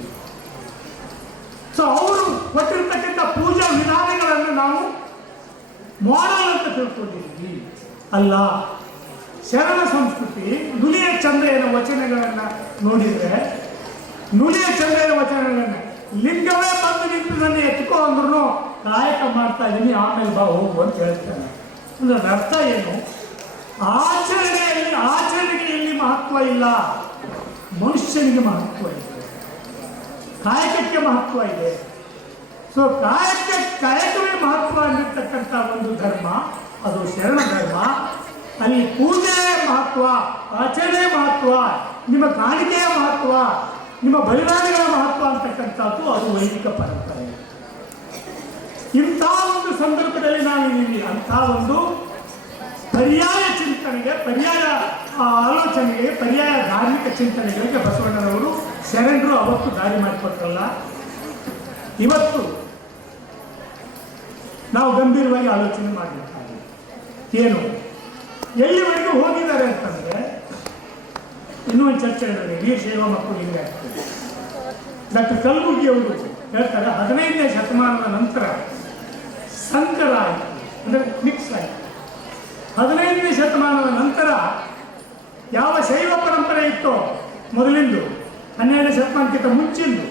ಸೊ ಅವರು ಕೊಟ್ಟಿರ್ತಕ್ಕಂಥ ಪೂಜಾ ವಿಧಾನಗಳನ್ನು ನಾವು ಮಾಡಲ್ ಅಂತ ತಿಳ್ಕೊಂಡಿದ್ದೀವಿ. ಅಲ್ಲ, ಶರಣ ಸಂಸ್ಕೃತಿ ನುಲಿಯ ಚಂದ್ರಯ್ಯನ ವಚನಗಳನ್ನು ನೋಡಿದರೆ, ನುಲಿಯ ಚಂದ್ರಯ್ಯನ ವಚನಗಳನ್ನು ಲಿಂಗವೇ ಬಂದು ನಿಂತು ನನ್ನ ಎತ್ಕೋ ಅಂದ್ರೂ ಕಾಯಕ ಮಾಡ್ತಾ ಇದ್ದೀನಿ, ಆಮೇಲೆ ಬಾ ಹೋಗು ಅಂತ ಹೇಳ್ತಾನೆ. ಅಂದ್ರೆ ಅರ್ಥ ಏನು? ಆಚರಣೆಗೆ ಎಲ್ಲಿ ಮಹತ್ವ ಇಲ್ಲ, ಮನುಷ್ಯನಿಗೆ ಮಹತ್ವ ಇದೆ, ಕಾಯಕಕ್ಕೆ ಮಹತ್ವ ಇದೆ. ಸೊ ಕಾಯಕವೇ ಮಹತ್ವ ಆಗಿರ್ತಕ್ಕಂಥ ಒಂದು ಧರ್ಮ ಅದು ಶರಣ ಧರ್ಮ. ಅಲ್ಲಿ ಪೂಜೆ ಮಹತ್ವ, ಆಚರಣೆ ಮಹತ್ವ, ನಿಮ್ಮ ಕಾಣಿಕೆಯ ಮಹತ್ವ, ನಿಮ್ಮ ಬಲಿದಾನಗಳ ಮಹತ್ವ ಅಂತಕ್ಕಂಥದ್ದು ಅದು ವೈದಿಕ ಪರಂಪರೆ. ಇಂಥ ಒಂದು ಸಂದರ್ಭದಲ್ಲಿ ನಾವಿದ್ದೀವಿ. ಅಂಥ ಒಂದು ಪರ್ಯಾಯ ಚಿಂತನೆಗೆ, ಪರ್ಯಾಯ ಆಲೋಚನೆಗೆ, ಪರ್ಯಾಯ ಧಾರ್ಮಿಕ ಚಿಂತನೆಗಳಿಗೆ ಬಸವಣ್ಣನವರು ಶರಣರು ಅವತ್ತು ದಾರಿ ಮಾಡಿಕೊಟ್ರಲ್ಲ. ಇವತ್ತು ನಾವು ಗಂಭೀರವಾಗಿ ಆಲೋಚನೆ ಮಾಡಬೇಕಾಗಿದೆ. ಏನು ಎಲ್ಲಿವರೆಗೂ ಹೋಗಿದ್ದಾರೆ ಅಂತಂದ್ರೆ, ಇನ್ನೂ ಒಂದು ಚರ್ಚೆ ನಡೆದಿದೆ ವೀರಶೈವ ಮತ್ತು ಲಿಂಗಾಯತ. ಡಾಕ್ಟರ್ ಕಲಬುರ್ಗಿ ಅವರು ಹೇಳ್ತಾರೆ, 15ನೇ ಶತಮಾನದ ನಂತರ ಸಂಕರ ಆಯಿತು, ಅಂದರೆ ಮಿಕ್ಸ್ ಆಯಿತು. 15ನೇ ಶತಮಾನದ ನಂತರ ಯಾವ ಶೈವ ಪರಂಪರೆ ಇತ್ತೋ ಮೊದಲಿಂದು, 12ನೇ ಶತಮಾನಕ್ಕಿಂತ ಮುಂಚಿಂದು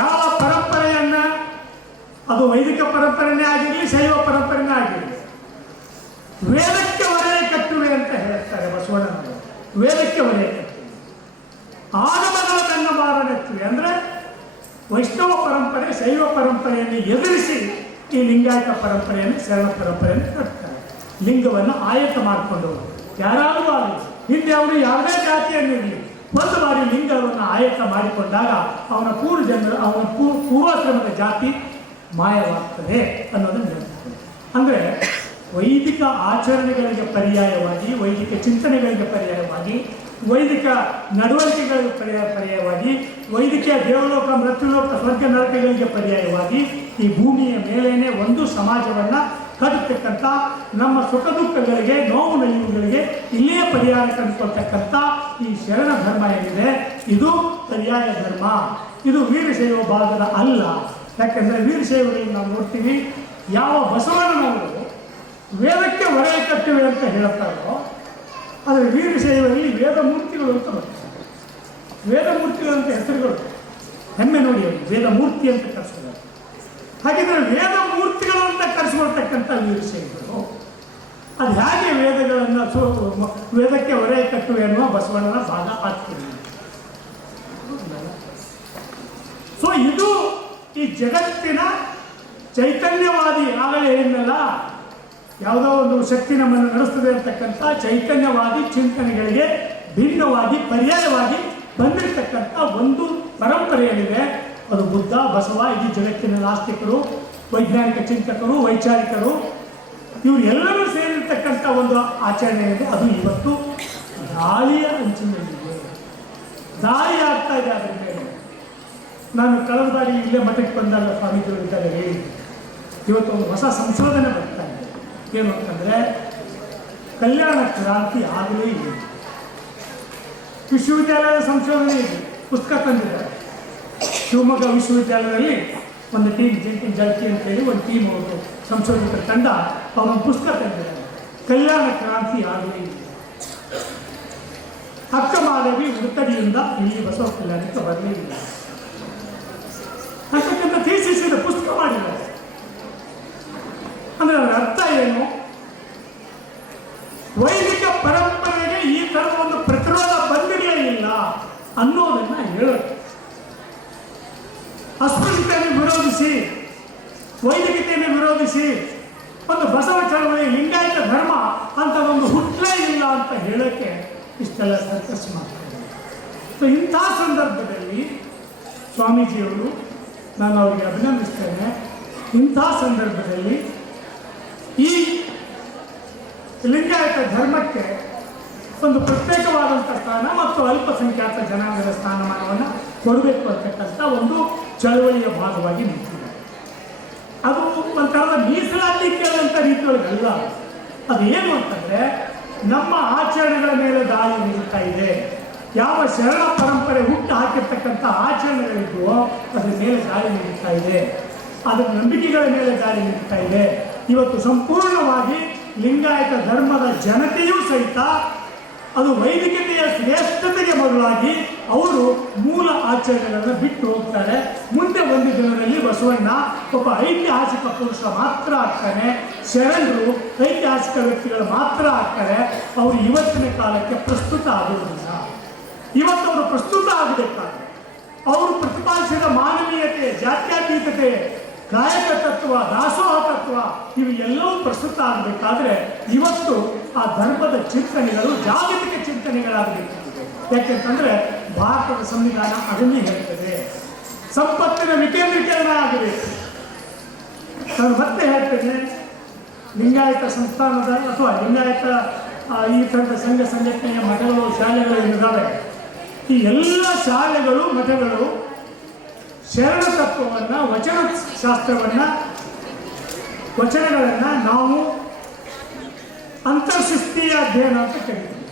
ಯಾವ ಪರಂಪರೆಯನ್ನ, ಅದು ವೈದಿಕ ಪರಂಪರೆನೇ ಆಗಿರಲಿ, ಶೈವ ಪರಂಪರೆನೇ ಆಗಿರಲಿ, ವೇದಕ್ಕೆ ಹೊರೆ ಕಟ್ಟುವೆ ಅಂತ ಹೇಳ್ತಾರೆ ಬಸವಣ್ಣನವರು. ವೇದಕ್ಕೆ ಹೊರೆ ಕಟ್ಟುವೆ, ಆಗಮಗಳ ತನ್ನ ಮಾರನೆತ್ತುವೆ. ಅಂದರೆ ವೈಷ್ಣವ ಪರಂಪರೆ, ಶೈವ ಪರಂಪರೆಯನ್ನು ಎದುರಿಸಿ ಈ ಲಿಂಗಾಯತ ಪರಂಪರೆಯನ್ನು, ಶರಣ ಪರಂಪರೆಯನ್ನು ಕಟ್ತಾರೆ. ಲಿಂಗವನ್ನು ಆಯತ ಮಾಡಿಕೊಂಡು ಯಾರಾದರೂ ಆಗಲಿ, ಹಿಂದೆ ಅವರು ಯಾವುದೇ ಜಾತಿಯನ್ನಿರಲಿ, ಒಂದು ಬಾರಿ ಲಿಂಗವನ್ನು ಆಯತ ಮಾಡಿಕೊಂಡಾಗ ಅವನ ಪೂರ್ವಾಶ್ರಮದ ಜಾತಿ ಮಾಯವಾಗ್ತದೆ ಅನ್ನೋದನ್ನು ಹೇಳ್ತಾರೆ. ಅಂದರೆ ವೈದಿಕ ಆಚರಣೆಗಳಿಗೆ ಪರ್ಯಾಯವಾಗಿ, ವೈದಿಕ ಚಿಂತನೆಗಳಿಗೆ ಪರ್ಯಾಯವಾಗಿ, ವೈದಿಕ ನಡವಳಿಕೆಗಳಿಗೆ ಪರ್ಯಾಯವಾಗಿ, ವೈದಿಕ ದೇವಲೋಕ, ಮೃತ್ಯುಲೋಕ, ಸ್ವರ್ಗ ನರಕಗಳಿಗೆ ಪರ್ಯಾಯವಾಗಿ ಈ ಭೂಮಿಯ ಮೇಲೇನೆ ಒಂದು ಸಮಾಜವನ್ನು ಕಟ್ಟತಕ್ಕಂಥ, ನಮ್ಮ ಸುಖ ದುಃಖಗಳಿಗೆ, ನೋವು ನಲಿವುಗಳಿಗೆ ಇಲ್ಲಿಯೇ ಪರಿಹಾರ ಕಂಡುಕೊಳ್ತಕ್ಕಂಥ ಈ ಶರಣ ಧರ್ಮ ಏನಿದೆ ಇದು ಪರ್ಯಾಯ ಧರ್ಮ, ಇದು ವೀರಶೈವ ಭಾಗದ ಅಲ್ಲ. ಯಾಕೆಂದರೆ ವೀರಶೈವರಲ್ಲಿ ನಾವು ನೋಡ್ತೀವಿ, ಯಾವ ಬಸವಣ್ಣನವರು ವೇದಕ್ಕೆ ಹೊರೆ ಕಟ್ಟಿವೆ ಅಂತ ಹೇಳ್ತಾರೋ, ಆದರೆ ವೀರಶೈವರಲ್ಲಿ ವೇದಮೂರ್ತಿಗಳು ಅಂತ ಬರ್ತಾರೆ. ವೇದಮೂರ್ತಿಗಳು ಅಂತ ಹೆಸರುಗಳು ಹೆಮ್ಮೆ ನೋಡಿ, ಅವರು ವೇದಮೂರ್ತಿ ಅಂತ ಕರೆಸ್ಕೊಳ್ತಾರೆ. ಹಾಗಿದ್ರೆ ವೇದಮೂರ್ತಿಗಳು ಅಂತ ಕರೆಸ್ಕೊಳ್ತಕ್ಕಂಥ ವೀರಶೈವರು ಅದು ಹೇಗೆ ವೇದಗಳನ್ನು ವೇದಕ್ಕೆ ಹೊರೆ ಕಟ್ಟುವೆ ಅನ್ನುವ ಬಸವಣ್ಣನ ಭಾಗ ಆಗ್ತದೆ. ಸೊ ಇದು ಈ ಜಗತ್ತಿನ ಚೈತನ್ಯವಾದಿ, ಆಗಲೇ ಏನಲ್ಲ ಯಾವುದೋ ಒಂದು ಶಕ್ತಿ ನಮ್ಮನ್ನು ನಡೆಸ್ತದೆ ಅಂತಕ್ಕಂಥ ಚೈತನ್ಯವಾದಿ ಚಿಂತನೆಗಳಿಗೆ ಭಿನ್ನವಾಗಿ ಪರ್ಯಾಯವಾಗಿ ಬಂದಿರತಕ್ಕಂಥ ಒಂದು ಪರಂಪರೆಯಲ್ಲಿದೆ. ಅದು ಬುದ್ಧ, ಬಸವ, ಇಡೀ ಜಗತ್ತಿನ ನಾಸ್ತಿಕರು, ವೈಜ್ಞಾನಿಕ ಚಿಂತಕರು, ವೈಚಾರಿಕರು, ಇವರು ಎಲ್ಲರೂ ಸೇರಿರ್ತಕ್ಕಂಥ ಒಂದು ಆಚರಣೆ ಇದೆ. ಅದು ಇವತ್ತು ದಾಳಿಯ ಅಂಚಿನಲ್ಲಿದೆ, ದಾಳಿ ಆಗ್ತಾ ಇದೆ. ಅದರ ಮೇಲೆ ನಾನು ಕಳೆದ ಬಾರಿ ಇಲ್ಲೇ ಮಠಕ್ಕೆ ಬಂದಾಗ ಸ್ವಾಮೀಜಿಗಳು ಇದ್ದಾರೆ ಹೇಳಿದ್ದೆ, ಇವತ್ತು ಒಂದು ಹೊಸ ಸಂಶೋಧನೆ ಬರ್ತಾ ಇದೆ. ಏನು ಅಂತಂದರೆ ಕಲ್ಯಾಣ ಕ್ರಾಂತಿ ಆಗಲೇ ಇದೆ. ವಿಶ್ವವಿದ್ಯಾಲಯದ ಸಂಶೋಧನೆ ಇದೆ, ಪುಸ್ತಕ ತಂದಿದ್ದಾರೆ. ಶಿವಮೊಗ್ಗ ವಿಶ್ವವಿದ್ಯಾಲಯದಲ್ಲಿ ಒಂದು ಟೀಮ್, ಜಂಟಿ ಜಲ್ಕಿ ಅಂತೇಳಿ ಒಂದು ಟೀಮ್, ಅವರು ಸಂಶೋಧಕರ ತಂಡ ಅವರೊಂದು ಪುಸ್ತಕ ತಂದಿದ್ದಾರೆ, ಕಲ್ಯಾಣ ಕ್ರಾಂತಿ ಆಗಲೇ ಇದೆ. ಅಕ್ಕಮಾದೇವಿ ಉಡುತಡಿಯಿಂದ ಇಲ್ಲಿ ಬಸವ ಕಲ್ಯಾಣಕ್ಕೆ ಬರಲೇ ಇಲ್ಲ ಅಂತಕ್ಕಂಥ ಥೀಸಿಸಿದ ಪುಸ್ತಕ ಮಾಡಿದ್ದಾರೆ. ಅಂದರೆ ಅದರ ಅರ್ಥ ಏನು? ವೈದಿಕ ಪರಂಪರೆಗೆ ಈ ಥರದ ಒಂದು ಪ್ರತಿರೋಧ ಬಂದಿರಲೇ ಇಲ್ಲ ಅನ್ನೋದನ್ನ ಹೇಳುತ್ತೆ. ಅಸ್ಪೃಶ್ಯತೆಯನ್ನು ವಿರೋಧಿಸಿ, ವೈದಿಕತೆಯನ್ನು ವಿರೋಧಿಸಿ ಒಂದು ಬಸವ ಚಳವಳಿ, ಲಿಂಗಾಯತ ಧರ್ಮ ಅಂತ ಒಂದು ಹುಟ್ಟಲೇ ಇಲ್ಲ ಅಂತ ಹೇಳೋಕ್ಕೆ ಇಷ್ಟೆಲ್ಲ ಸರ್ಕಸ್ ಮಾಡ್ತಾರೆ. ಸೊ ಇಂಥ ಸಂದರ್ಭದಲ್ಲಿ ಸ್ವಾಮೀಜಿಯವರು, ನಾನು ಅವರಿಗೆ ಅಭಿನಂದಿಸ್ತೇನೆ, ಇಂಥ ಸಂದರ್ಭದಲ್ಲಿ ಈ ಲಿಂಗಾಯತ ಧರ್ಮಕ್ಕೆ ಒಂದು ಪ್ರತ್ಯೇಕವಾದಂಥ ಸ್ಥಾನ ಮತ್ತು ಅಲ್ಪಸಂಖ್ಯಾತ ಜನಾಂಗದ ಸ್ಥಾನಮಾನವನ್ನು ಕೊಡಬೇಕು ಅಂತಕ್ಕಂಥ ಒಂದು ಚಳವಳಿಯ ಭಾಗವಾಗಿ ನಿಂತಿದೆ. ಅದು ಒಂಥರದ ಮೀಸಲಾತಿ ಕೇಳುವಂಥ ರೀತಿಯೊಳಗಲ್ಲ. ಅದು ಏನು ಅಂತಂದರೆ, ನಮ್ಮ ಆಚರಣೆಗಳ ಮೇಲೆ ದಾಳಿ ನಡೀತಾ ಇದೆ. ಯಾವ ಶರಣ ಪರಂಪರೆ ಹುಟ್ಟು ಹಾಕಿರ್ತಕ್ಕಂಥ ಆಚರಣೆಗಳಿದ್ವೋ ಅದರ ಮೇಲೆ ದಾಳಿ ನಡೀತಾ ಇದೆ, ಅದರ ನಂಬಿಕೆಗಳ ಮೇಲೆ ದಾಳಿ ನಡೀತಾ ಇದೆ. ಇವತ್ತು ಸಂಪೂರ್ಣವಾಗಿ ಲಿಂಗಾಯತ ಧರ್ಮದ ಜನತೆಯೂ ಸಹಿತ ಅದು ವೈದಿಕತೆಯ ಶ್ರೇಷ್ಠತೆಗೆ ಬದಲಾಗಿ ಅವರು ಮೂಲ ಆಚರಣೆಗಳನ್ನು ಬಿಟ್ಟು ಹೋಗ್ತಾರೆ. ಮುಂದೆ ಒಂದು ದಿನದಲ್ಲಿ ಬಸವಣ್ಣ ಒಬ್ಬ ಐತಿಹಾಸಿಕ ಪುರುಷ ಮಾತ್ರ ಆಗ್ತಾನೆ, ಶರಣರು ಐತಿಹಾಸಿಕ ವ್ಯಕ್ತಿಗಳು ಮಾತ್ರ ಆಗ್ತಾರೆ. ಅವರು ಇವತ್ತಿನ ಕಾಲಕ್ಕೆ ಪ್ರಸ್ತುತ ಆಗುವುದಿಲ್ಲ. ಇವತ್ತು ಅವರು ಪ್ರಸ್ತುತ ಆಗಬೇಕಾದ್ರೆ ಅವರು ಪ್ರತಿಪಾದಿಸಿದ ಮಾನವೀಯತೆ, ಜಾತ್ಯತೀತತೆ, ಕಾಯಕ ತತ್ವ, ದಾಸೋಹ ತತ್ವ ಇವು ಎಲ್ಲವೂ ಪ್ರಸ್ತುತ ಆಗಬೇಕಾದ್ರೆ ಇವತ್ತು ಆ ಧರ್ಮದ ಚಿಂತನೆಗಳು ಜಾಗತಿಕ ಚಿಂತನೆಗಳಾಗಬೇಕಾಗಿದೆ. ಯಾಕೆಂತಂದ್ರೆ ಭಾರತದ ಸಂವಿಧಾನ ಅದನ್ನೇ ಹೇಳ್ತದೆ, ಸಂಪತ್ತಿನ ವಿಕೇಂದ್ರೀಕರಣ ಆಗಬೇಕು. ನಾನು ಮತ್ತೆ ಹೇಳ್ತೇನೆ, ಲಿಂಗಾಯತ ಸಂಸ್ಥಾನದ ಅಥವಾ ಲಿಂಗಾಯತ ಈ ಥರದ ಸಂಘ ಸಂಘಟನೆಯ ಮಠಗಳು, ಶಾಲೆಗಳು ಏನಿದ್ದಾವೆ, ಈ ಎಲ್ಲ ಶಾಲೆಗಳು, ಮಠಗಳು ಶರಣ ತತ್ವವನ್ನು, ವಚನ ಶಾಸ್ತ್ರವನ್ನು, ವಚನಗಳನ್ನು ನಾವು ಅಂತರ್ಶಿಸ್ತೀಯ ಅಧ್ಯಯನ ಅಂತ ಕರೀತೀವಿ.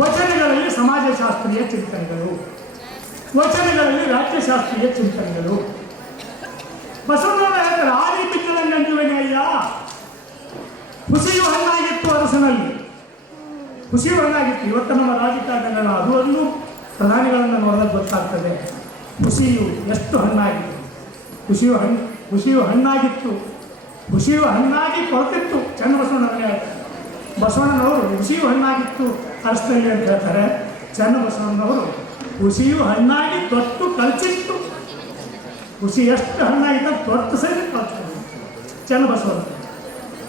ವಚನಗಳಲ್ಲಿ ಸಮಾಜಶಾಸ್ತ್ರೀಯ ಚಿಂತನೆಗಳು, ವಚನಗಳಲ್ಲಿ ರಾಜ್ಯಶಾಸ್ತ್ರೀಯ ಚಿಂತನೆಗಳು. ಬಸವಣ್ಣ ಹೇಳ್ತಾರೆ, ಆದಿ ಬಿದ್ದಲಂಗಂಜುವನೇ ಅಯ್ಯ, ಹುಸಿಯು ಹಣ್ಣಾಗಿತ್ತು ಅರಸನಲ್ಲಿ, ಹುಸಿಯು ಹಣ್ಣಾಗಿತ್ತು. ಇವತ್ತು ನಮ್ಮ ರಾಜಕಾರಣ ಅದನ್ನು ಪ್ರಧಾನಿಗಳನ್ನು ನೋಡಿದಾಗ ಗೊತ್ತಾಗ್ತದೆ ಹುಸಿಯು ಎಷ್ಟು ಹಣ್ಣಾಗಿತ್ತು. ಹುಸಿಯು ಹಣ್ಣಾಗಿತ್ತು, ಹುಸಿಯು ಹಣ್ಣಾಗಿ ಕೊಡ್ತಿತ್ತು. ಚನ್ನಬಸವಣ್ಣವರೇ ಹೇಳ್ತಾರೆ, ಬಸವಣ್ಣನವರು ಹುಸಿಯು ಹಣ್ಣಾಗಿತ್ತು ಅರಸನಲ್ಲಿ ಅಂತ ಹೇಳ್ತಾರೆ. ಚನ್ನಬಸವಣ್ಣನವರು ಹುಸಿಯು ಹಣ್ಣಾಗಿ ತೊಟ್ಟು ಕಲ್ಚಿತ್ತು. ಹುಸಿ ಎಷ್ಟು ಹಣ್ಣಾಗಿತ್ತು ತೊಟ್ಟು ಸಹಿತ ಕಲ್ತ್ಕೊಂಡು ಚನ್ನಬಸವಣ್ಣ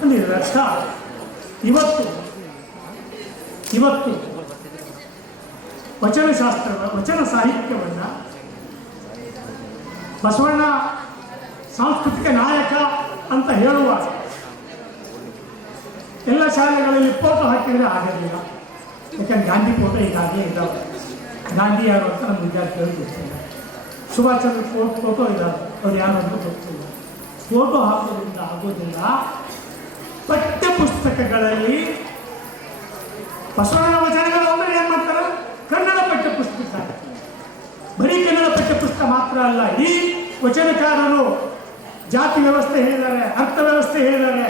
ಅಂದ್ರೆ ಇದರ ಅರ್ಥ. ಇವತ್ತು ವಚನಶಾಸ್ತ್ರ, ವಚನ ಸಾಹಿತ್ಯವನ್ನು ಬಸವಣ್ಣ ಸಾಂಸ್ಕೃತಿಕ ನಾಯಕ ಅಂತ ಹೇಳುವಾಗ ಎಲ್ಲ ಶಾಲೆಗಳಲ್ಲಿ ಫೋಟೋ ಹಾಕಿದರೆ ಆಗಿರಲಿಲ್ಲ. ಯಾಕಂದ್ರೆ ಗಾಂಧಿ ಫೋಟೋ ಈಗಾಗಲೇ ಇದ್ದಾವೆ. ಗಾಂಧಿ ಯಾರು ಅಂತ ನಮ್ಮ ವಿದ್ಯಾರ್ಥಿಗಳು ಗೊತ್ತಿಲ್ಲ. ಸುಭಾಷ್ ಚಂದ್ರ ಫೋಟೋ ಇದ್ದಾವೆ, ಅವ್ರು ಯಾರು ಅಂತ ಗೊತ್ತಿಲ್ಲ. ಫೋಟೋ ಹಾಕೋದ್ರಿಂದ ಆಗೋದಿಲ್ಲ. ಪಠ್ಯ ಪುಸ್ತಕಗಳಲ್ಲಿ ಬಸವಣ್ಣನ ವಚನಗಳು ಅಂದ್ರೆ ಏನು ಮಾಡ್ತಾರೆ? ಕನ್ನಡ ಪಠ್ಯ ಪುಸ್ತಕ. ಬರೀ ಕನ್ನಡ ಪಠ್ಯ ಪುಸ್ತಕ ಮಾತ್ರ ಅಲ್ಲ, ಈ ವಚನಕಾರರು ಜಾತಿ ವ್ಯವಸ್ಥೆ ಹೇಳಿದ್ದಾರೆ, ಅರ್ಥ ವ್ಯವಸ್ಥೆ ಹೇಳಿದ್ದಾರೆ,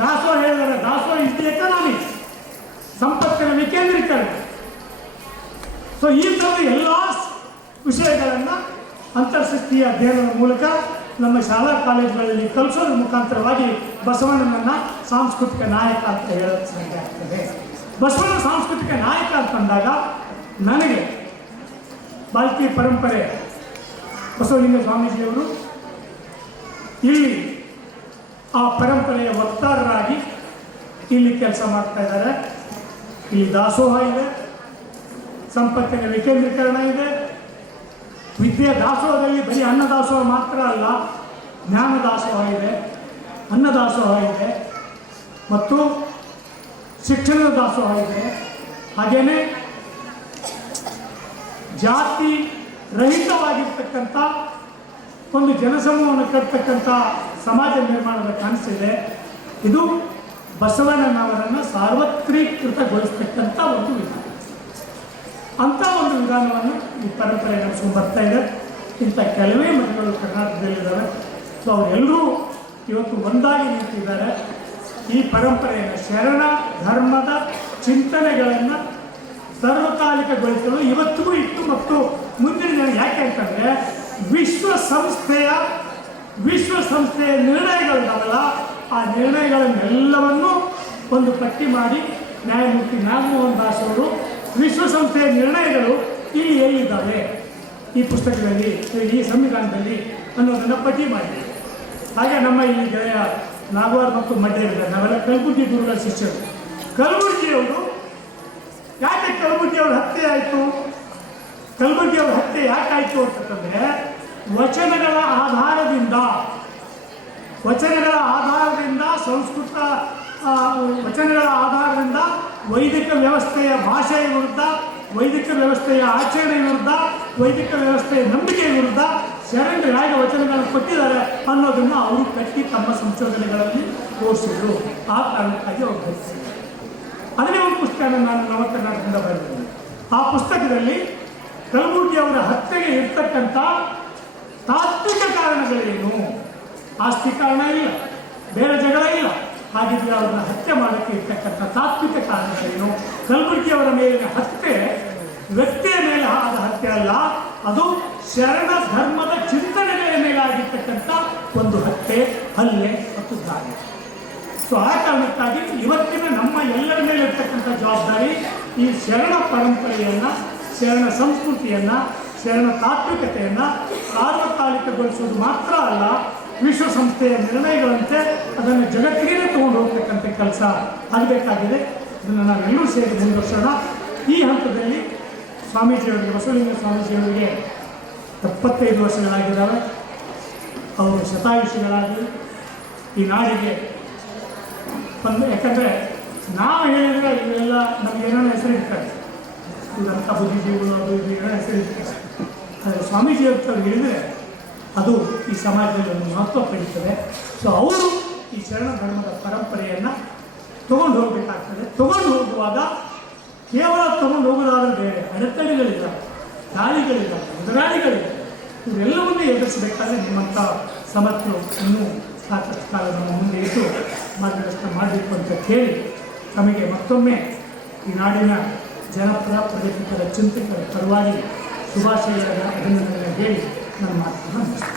ದಾಸೋಹ ಹೇಳಿದ್ದಾರೆ. ದಾಸೋಹ ಇಸ್ ದಿ ಎಕನಾಮಿಕ್ಸ್, ಸಂಪತ್ತಿನ ವಿಕೇಂದ್ರೀಕರಣ. ಸೊ ಈ ಥರದ ಎಲ್ಲ ವಿಷಯಗಳನ್ನು ಅಂತರ್ಶಿಸ್ತೀಯ ಅಧ್ಯಯನದ ಮೂಲಕ ನಮ್ಮ ಶಾಲಾ ಕಾಲೇಜುಗಳಲ್ಲಿ ಕಲಿಸೋದ್ರ ಮುಖಾಂತರವಾಗಿ ಬಸವಣ್ಣನನ್ನು ಸಾಂಸ್ಕೃತಿಕ ನಾಯಕ ಅಂತ ಹೇಳೋಕ್ಕೆ ಸಾಧ್ಯ ಆಗ್ತದೆ. ಬಸವಣ್ಣ ಸಾಂಸ್ಕೃತಿಕ ನಾಯಕ ಅಂತಂದಾಗ ನನಗೆ ಬಾಲ್ಕಿ ಪರಂಪರೆ ಬಸವಲಿಂಗ ಸ್ವಾಮೀಜಿಯವರು ಇಲ್ಲಿ ಆ ಪರಂಪರೆಯ ವಕ್ತಾರರಾಗಿ ಇಲ್ಲಿ ಕೆಲಸ ಮಾಡ್ತಾ ಇದ್ದಾರೆ. ಇಲ್ಲಿ ದಾಸೋಹ ಇದೆ, ಸಂಪತ್ತಿನ ವಿಕೇಂದ್ರೀಕರಣ ಇದೆ. ವಿದ್ಯೆ ದಾಸೋಹದಲ್ಲಿ ಬರೀ ಅನ್ನದಾಸೋಹ ಮಾತ್ರ ಅಲ್ಲ, ಜ್ಞಾನ ದಾಸೋಹ ಇದೆ, ಅನ್ನದಾಸೋಹ ಇದೆ ಮತ್ತು ಶಿಕ್ಷಣದ ದಾಸೋಹ ಇದೆ. ಹಾಗೇನೆ ಜಾತಿ ರಹಿತವಾಗಿರ್ತಕ್ಕಂಥ ಒಂದು ಜನಸಮೂಹವನ್ನು ಕಟ್ಟತಕ್ಕಂಥ ಸಮಾಜ ನಿರ್ಮಾಣದ ಕನಸಿದೆ. ಇದು ಬಸವಣ್ಣನವರನ್ನು ಸಾರ್ವತ್ರೀಕೃತಗೊಳಿಸ್ತಕ್ಕಂಥ ಒಂದು ವಿಧಾನ. ಅಂಥ ಒಂದು ವಿಧಾನವನ್ನು ಈ ಪರಂಪರೆ ನಡೆಸ್ಕೊಂಡು ಬರ್ತಾ ಇದೆ. ಇಂಥ ಕೆಲವೇ ಮಠಗಳು ಕರ್ನಾಟಕದಲ್ಲಿದ್ದಾವೆ. ಸೊ ಅವರೆಲ್ಲರೂ ಇವತ್ತು ಒಂದಾಗಿ ನಿಂತಿದ್ದಾರೆ. ಈ ಪರಂಪರೆಯನ್ನು, ಶರಣ ಧರ್ಮದ ಚಿಂತನೆಗಳನ್ನು ಸರ್ವಕಾಲಿಕಗೊಳಿಸಲು ಇವತ್ತಿಗೂ ಇತ್ತು ಮತ್ತು ಮುಂದಿನ ದಿನ. ಯಾಕೆ ಅಂತಂದರೆ ವಿಶ್ವಸಂಸ್ಥೆಯ ನಿರ್ಣಯಗಳಿದಾವಲ್ಲ, ಆ ನಿರ್ಣಯಗಳನ್ನೆಲ್ಲವನ್ನು ಒಂದು ಪಟ್ಟಿ ಮಾಡಿ ನ್ಯಾಯಮೂರ್ತಿ ನಾಗಮೋಹನ್ ದಾಸ್ ಅವರು ವಿಶ್ವಸಂಸ್ಥೆಯ ನಿರ್ಣಯಗಳು ಇಲ್ಲಿ ಎಲ್ಲಿದ್ದಾವೆ ಈ ಪುಸ್ತಕದಲ್ಲಿ, ಈ ಸಂವಿಧಾನದಲ್ಲಿ ಅನ್ನೋದನ್ನು ಪಟ್ಟಿ ಮಾಡಿ. ಹಾಗೆ ನಮ್ಮ ಈ ಗೆಳೆಯ ನಾಗವಾರ್ ಮತ್ತು ಮಡ್ಯರಿದ್ದಾರೆ, ನಾವೆಲ್ಲ ಕಲಬುರ್ಗಿ ಗುರುಗಳ ಶಿಷ್ಯರು. ಕಲಬುರ್ಗಿಯವರು ಯಾಕೆ ಕಲಬುರ್ಗಿಯವ್ರ ಹತ್ಯೆ ಆಯಿತು? ಕಲಬುರ್ಗಿಯವ್ರ ಹತ್ಯೆ ಯಾಕಾಯಿತು ಅಂತಂದರೆ ವಚನಗಳ ಆಧಾರದಿಂದ ಸಂಸ್ಕೃತ ವಚನಗಳ ಆಧಾರದಿಂದ ವೈದಿಕ ವ್ಯವಸ್ಥೆಯ ಭಾಷೆಯ ವಿರುದ್ಧ, ವೈದಿಕ ವ್ಯವಸ್ಥೆಯ ಆಚರಣೆ ವಿರುದ್ಧ, ವೈದಿಕ ವ್ಯವಸ್ಥೆಯ ನಂಬಿಕೆಯ ವಿರುದ್ಧ ಶರಣರು ಹೇಗೆ ವಚನಗಳನ್ನು ಕೊಟ್ಟಿದ್ದಾರೆ ಅನ್ನೋದನ್ನು ಅವರು ಕಟ್ಟಿ ತಮ್ಮ ಸಂಶೋಧನೆಗಳಲ್ಲಿ ತೋರಿಸಿದ್ರು. ಆ ಕಾರಣಕ್ಕಾಗಿ ಅವರು ಬರೆಸಿದ್ರು. ಅದನ್ನೇ ಒಂದು ಪುಸ್ತಕನ ನಾನು ನವ ಕರ್ನಾಟಕದಿಂದ ಬರೆದಿದ್ದೇನೆ. ಆ ಪುಸ್ತಕದಲ್ಲಿ ಕಲಬುರ್ಗಿಯವರ ಹತ್ಯೆಗೆ ಇರ್ತಕ್ಕಂಥ ತಾತ್ವಿಕ ಕಾರಣಗಳೇನು? ಆಸ್ತಿ ಕಾರಣ ಇಲ್ಲ, ಬೇರೆ ಜಗಳ ಇಲ್ಲ. ಹಾಗಿದ್ರೆ ಅವರನ್ನ ಹತ್ಯೆ ಮಾಡೋಕ್ಕೆ ಇರ್ತಕ್ಕಂಥ ತಾತ್ವಿಕ ಕಾರಣಗಳೇನು? ಕಲಬುರ್ಗಿಯವರ ಮೇಲಿನ ಹತ್ಯೆ ವ್ಯಕ್ತಿಯ ಮೇಲೆ ಆದ ಹತ್ಯೆ ಅಲ್ಲ, ಅದು ಶರಣ ಧರ್ಮದ ಚಿಂತನೆಗಳ ಮೇಲೆ ಆಗಿರ್ತಕ್ಕಂಥ ಒಂದು ಹತ್ಯೆ, ಹಲ್ಲೆ ಮತ್ತು ದಾಳಿ. ಸೊ ಆ ಕಾರಣಕ್ಕಾಗಿ ಇವತ್ತಿನ ನಮ್ಮ ಎಲ್ಲರ ಮೇಲೆ ಇರ್ತಕ್ಕಂಥ ಜವಾಬ್ದಾರಿ ಈ ಶರಣ ಪರಂಪರೆಯನ್ನು, ಶರಣ ಸಂಸ್ಕೃತಿಯನ್ನು, ಶರಣ ತಾತ್ವಿಕತೆಯನ್ನು ಸಾರ್ವಕಾಲಿಕಗೊಳಿಸುವುದು ಮಾತ್ರ ಅಲ್ಲ, ವಿಶ್ವಸಂಸ್ಥೆಯ ನಿರ್ಣಯಗಳಂತೆ ಅದನ್ನು ಜಗತ್ತಿಗೆ ತಗೊಂಡು ಹೋಗ್ತಕ್ಕಂಥ ಕೆಲಸ ಆಗಬೇಕಾಗಿದೆ. ಇದನ್ನು ನಾವೆಲ್ಲರೂ ಸೇರಿ ಮುಂದುವರ್ಸೋಣ. ಈ ಹಂತದಲ್ಲಿ ಸ್ವಾಮೀಜಿಯವರಿಗೆ, ಬಸವಲಿಂಗ ಸ್ವಾಮೀಜಿಯವರಿಗೆ 75 ವರ್ಷಗಳಾಗಿದ್ದಾವೆ. ಅವರು ಶತಾಯುಷಿಗಳಾಗಿ ಈ ನಾಡಿಗೆ ಯಾಕಂದರೆ ನಾವು ಹೇಳಿದರೆ ಇವೆಲ್ಲ ನಮ್ಗೆ ಏನೋ ಹೆಸರು ಇರ್ತಾರೆ, ಇದಂಥ ಬುದ್ಧಿಜೀವಿಗಳು ಅದು ಇದು ಏನೋ ಹೆಸರು ಇರ್ತಾರೆ. ಆದರೆ ಸ್ವಾಮೀಜಿಯವ್ರು ಹೇಳಿದರೆ ಅದು ಈ ಸಮಾಜದಲ್ಲಿ ಒಂದು ಮಹತ್ವ ಪಡೀತದೆ. ಸೊ ಅವರು ಈ ಶರಣ ಧರ್ಮದ ಪರಂಪರೆಯನ್ನು ತೊಗೊಂಡು ಹೋಗಬೇಕಾಗ್ತದೆ. ತೊಗೊಂಡು ಹೋಗುವಾಗ ಕೇವಲ ತೊಗೊಂಡು ಹೋಗೋದಾದ್ರೆ ಬೇರೆ ಅಡೆತಡೆಗಳಿಲ್ಲ, ದಾಳಿಗಳಿಲ್ಲ, ಎದುರಾಳಿಗಳಿಲ್ಲ. ಇವೆಲ್ಲವನ್ನೂ ಎದುರಿಸಬೇಕಾದ್ರೆ ನಿಮ್ಮಂಥ ಸಮರ್ಥರು ಇನ್ನೂ ಸಾಕಷ್ಟು ಕಾಲ ನಮ್ಮ ಮುಂದೆ ಇದ್ದು ಮಾರ್ಗದರ್ಶನ ಮಾಡಬೇಕು ಅಂತ ಹೇಳಿ ತಮಗೆ ಮತ್ತೊಮ್ಮೆ ಈ ನಾಡಿನ ಜನಪರ ಪ್ರಗತಿಪರ ಚಿಂತಕರ ಪರವಾಗಿ ಶುಭಾಶಯಗಳ ಅಭಿನಂದನೆ ಹೇಳಿ ನನ್ನ ಮಾತನ್ನು ಮುಗಿಸ್ತೇನೆ.